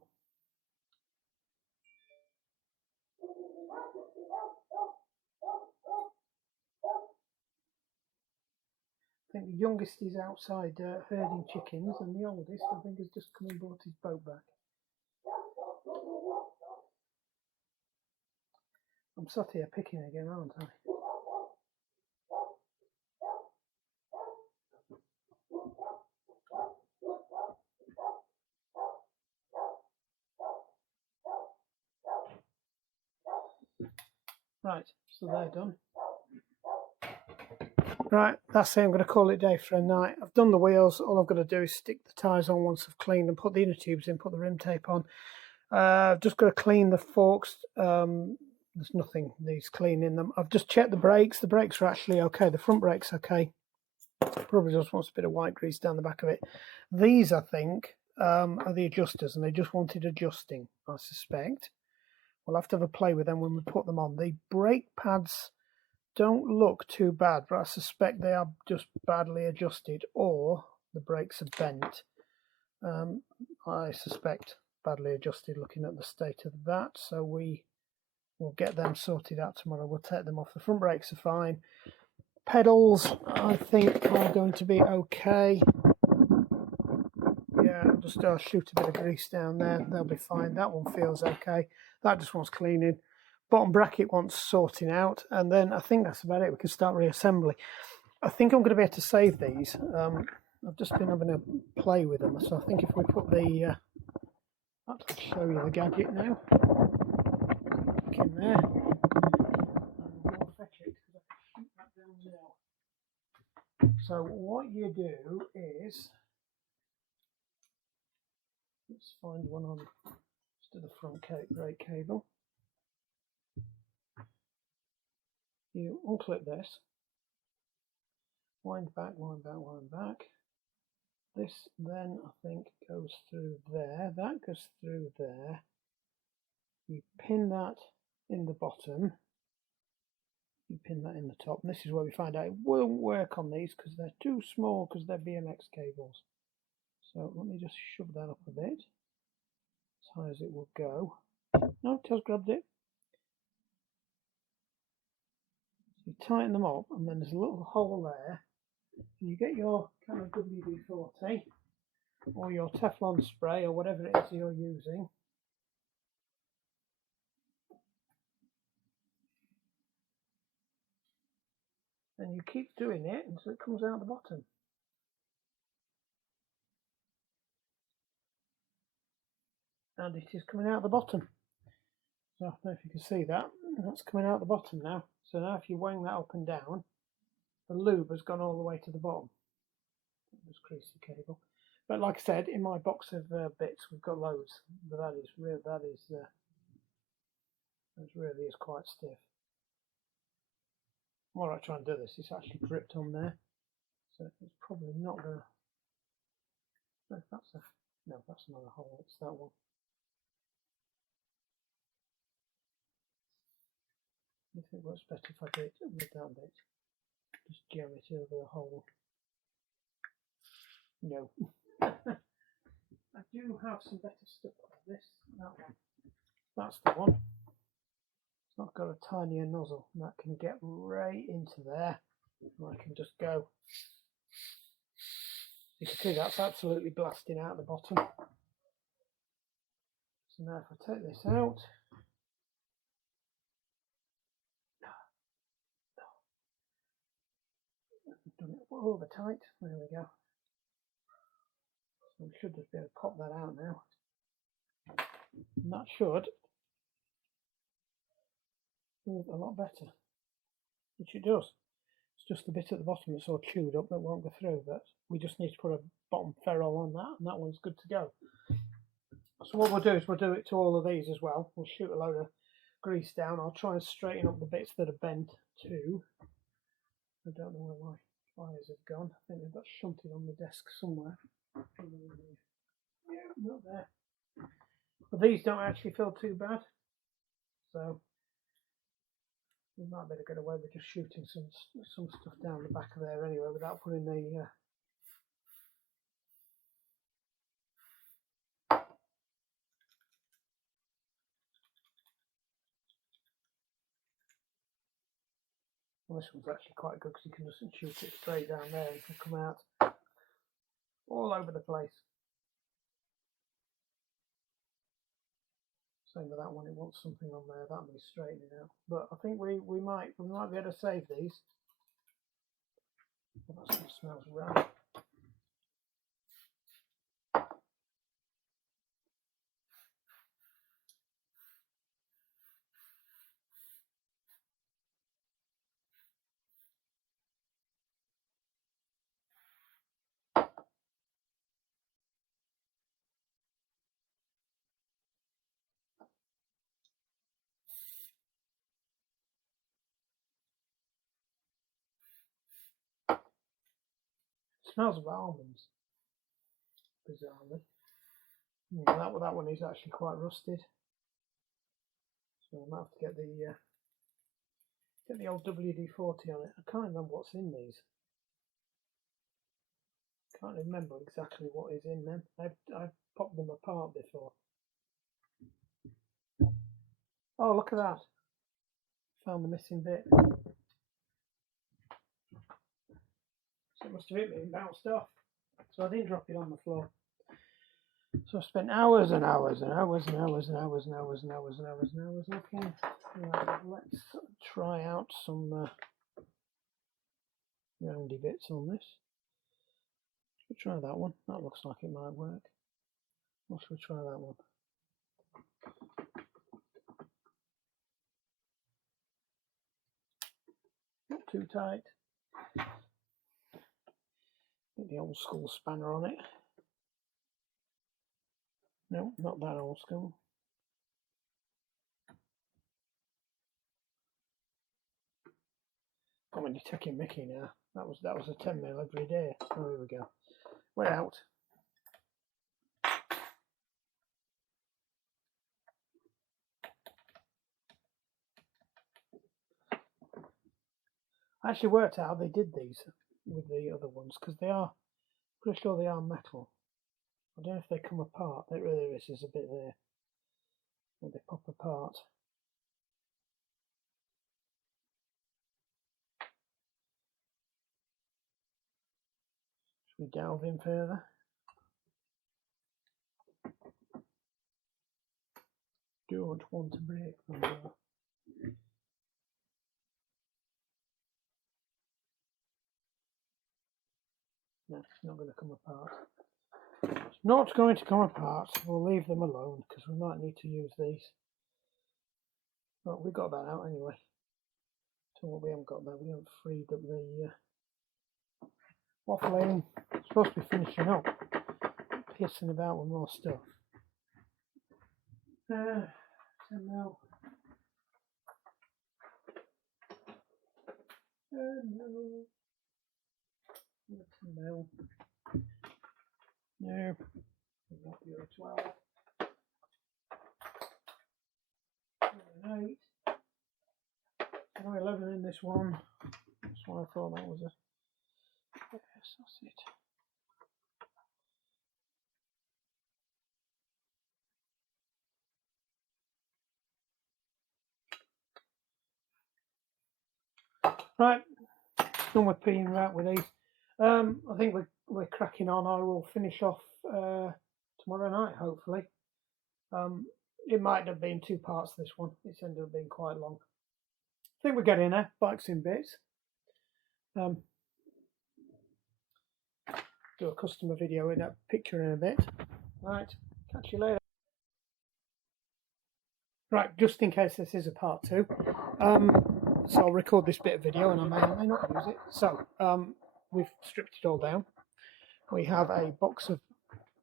I think the youngest is outside herding chickens, and the oldest, I think, has just come and brought his boat back. I'm sat here picking again, aren't I? Right, so they're done. Right, that's it. I'm going to call it a day for a night. I've done the wheels. All I've got to do is stick the tyres on once I've cleaned and put the inner tubes in, put the rim tape on. I've just got to clean the forks. There's nothing needs cleaning them. I've just checked the brakes. The brakes are actually okay. The front brake's okay. Probably just wants a bit of white grease down the back of it. These, I think, are the adjusters, and they just wanted adjusting, I suspect. We'll have to have a play with them when we put them on. The brake pads don't look too bad, but I suspect they are just badly adjusted, or the brakes are bent. I suspect badly adjusted, looking at the state of that, so we will get them sorted out tomorrow. We'll take them off. The front brakes are fine. Pedals, I think, are going to be okay. Yeah, I'll shoot a bit of grease down there. They'll be fine. That one feels okay. That just wants cleaning. Bottom bracket wants sorting out, and then I think that's about it. We can start reassembly. I think I'm going to be able to save these. I've just been having a play with them, so I think if we put the I'll show you the gadget now. Look in there. We'll fetch it because I can shoot that down now. So what you do is, let's find one on just to the front brake cable. You unclip this, wind back, wind back, wind back. This then I think goes through there. That goes through there. You pin that in the bottom. You pin that in the top. And this is where we find out it won't work on these because they're too small because they're BMX cables. So let me just shove that up a bit, as high as it will go. No, it has grabbed it. So you tighten them up, and then there's a little hole there. And you get your kind of WD-40 or your Teflon spray or whatever it is you're using. And you keep doing it until it comes out the bottom. And it is coming out the bottom. So I don't know if you can see that. That's coming out the bottom now. So now if you wang that up and down, the lube has gone all the way to the bottom. Just crease the cable. But like I said, in my box of bits, we've got loads. But that really is quite stiff. While I try and do this, it's actually gripped on there, so it's probably not going to. No, that's another hole. It's that one. I think it works better if I do it with that bit. Just jam it over the hole. No. I do have some better stuff like this. That one. That's the one. It's not got a tinier nozzle, and that can get right into there. And I can just go. You can see that's absolutely blasting out the bottom. So now if I take this out, I've done it over tight. There we go. So we should just be able to pop that out now. And that should move a lot better, which it does. It's just the bit at the bottom that's all chewed up that won't go through, but we just need to put a bottom ferrule on that, and that one's good to go. So what we'll do is we'll do it to all of these as well. We'll shoot a load of grease down. I'll try and straighten up the bits that are bent too. I don't know where my pliers have gone. I think they've got shunted on the desk somewhere. Yeah, not there. But these don't actually feel too bad, so we might better get away with just shooting some stuff down the back of there anyway, without putting the well, this one's actually quite good because you can just shoot it straight down there and it can come out all over the place. Same with that one, it wants something on there, that needs straightening out. But I think we might be able to save these. Well, that stuff smells right. It smells of almonds, bizarrely. Yeah, that one is actually quite rusted. So I might have to get the old WD-40 on it. I can't remember what's in these. Can't remember exactly what is in them. I've popped them apart before. Oh, look at that. Found the missing bit. So it must have hit me and bounced off. So I didn't drop it on the floor. So I spent hours and hours and hours and hours and hours and hours and hours and hours and hours looking. Right, let's try out some roundy bits on this. Should we try that one? That looks like it might work. Or should we try that one? Not too tight. Get the old school spanner on it. No, not that old school. I mean, you're taking Mickey now. That was a 10mm every day. Oh, here we go. We're out. I actually worked out how they did these with the other ones because they are pretty sure they are metal. I don't know if they come apart. There is a bit there where they pop apart. Should we delve in further? Don't want to break them. No, it's not going to come apart. It's not going to come apart. We'll leave them alone because we might need to use these. Well, we got that out anyway. So what we haven't got there, we haven't freed up the waffling. It's supposed to be finishing up. Pissing about with more stuff. 10 mil. 10 mil. 10 mil. No. Not Euro 12. 8. 11 in this one. That's why I thought that was a. Yes, that's it. Right, done with peeing out with these. I think we're cracking on. I will finish off tomorrow night, hopefully. It might have been 2 parts this one. It's ended up being quite long. I think we're getting there. Bikes in bits. Do a customer video with that picture in a bit. Right, catch you later. Right, just in case this is a part 2. So I'll record this bit of video and I may or may not use it. So we've stripped it all down. We have a box of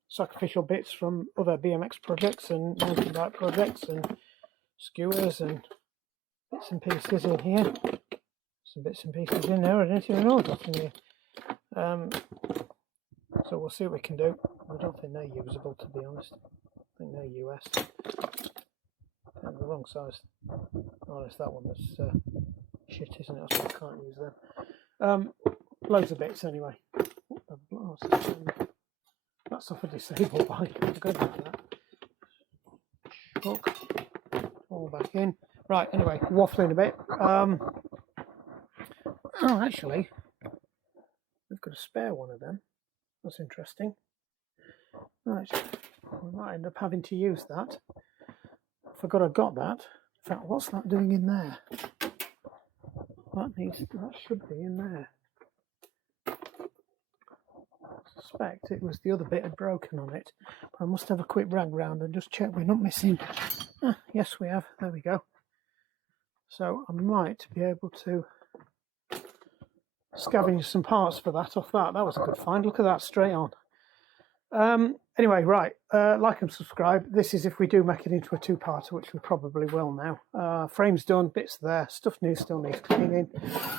sacrificial bits from other BMX projects and mountain bike projects and skewers and bits and pieces in here. Some bits and pieces in there. I didn't even know what's in here. So we'll see what we can do. I don't think they're usable, to be honest. I think they're US. They're the wrong size. Oh, it's that one that's shit, isn't it? So I can't use them. Loads of bits anyway. Oh, that's off a disabled bike. I'm good with that. Hook. All back in. Right, anyway, waffling a bit. Oh, actually, we've got a spare one of them. That's interesting. Right, we might end up having to use that. I forgot I got that. In fact, what's that doing in there? That should be in there. I suspect it was the other bit had broken on it. But I must have a quick rag round and just check we're not missing. Yes, we have. There we go. So I might be able to scavenge some parts for that off that. That was a good find. Look at that, straight on. Anyway, right, like and subscribe. This is if we do make it into a 2-parter, which we probably will now. Frame's done, bits there, stuff new still needs cleaning.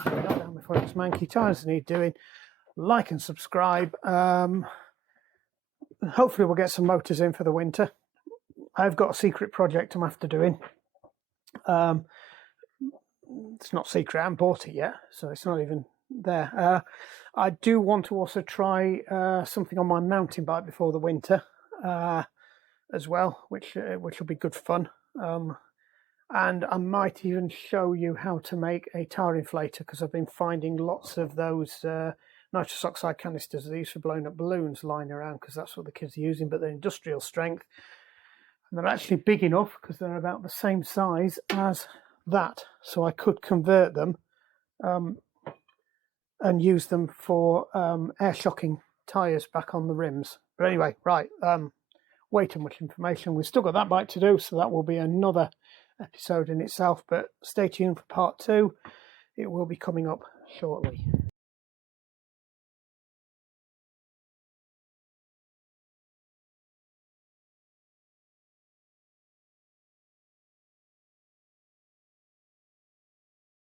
That down before it's manky. Tires need doing. Like and subscribe. Hopefully we'll get some motors in for the winter. I've got a secret project I'm after doing. It's not secret, I haven't bought it yet, so it's not even there. I do want to also try something on my mountain bike before the winter as well, which will be good fun. And I might even show you how to make a tire inflator, because I've been finding lots of those nitrous oxide canisters that are used for blowing up balloons lying around, because that's what the kids are using, but they're industrial strength. And they're actually big enough because they're about the same size as that. So I could convert them and use them for air shocking tyres back on the rims. But anyway, right, way too much information. We've still got that bike to do, so that will be another episode in itself. But stay tuned for part 2. It will be coming up shortly.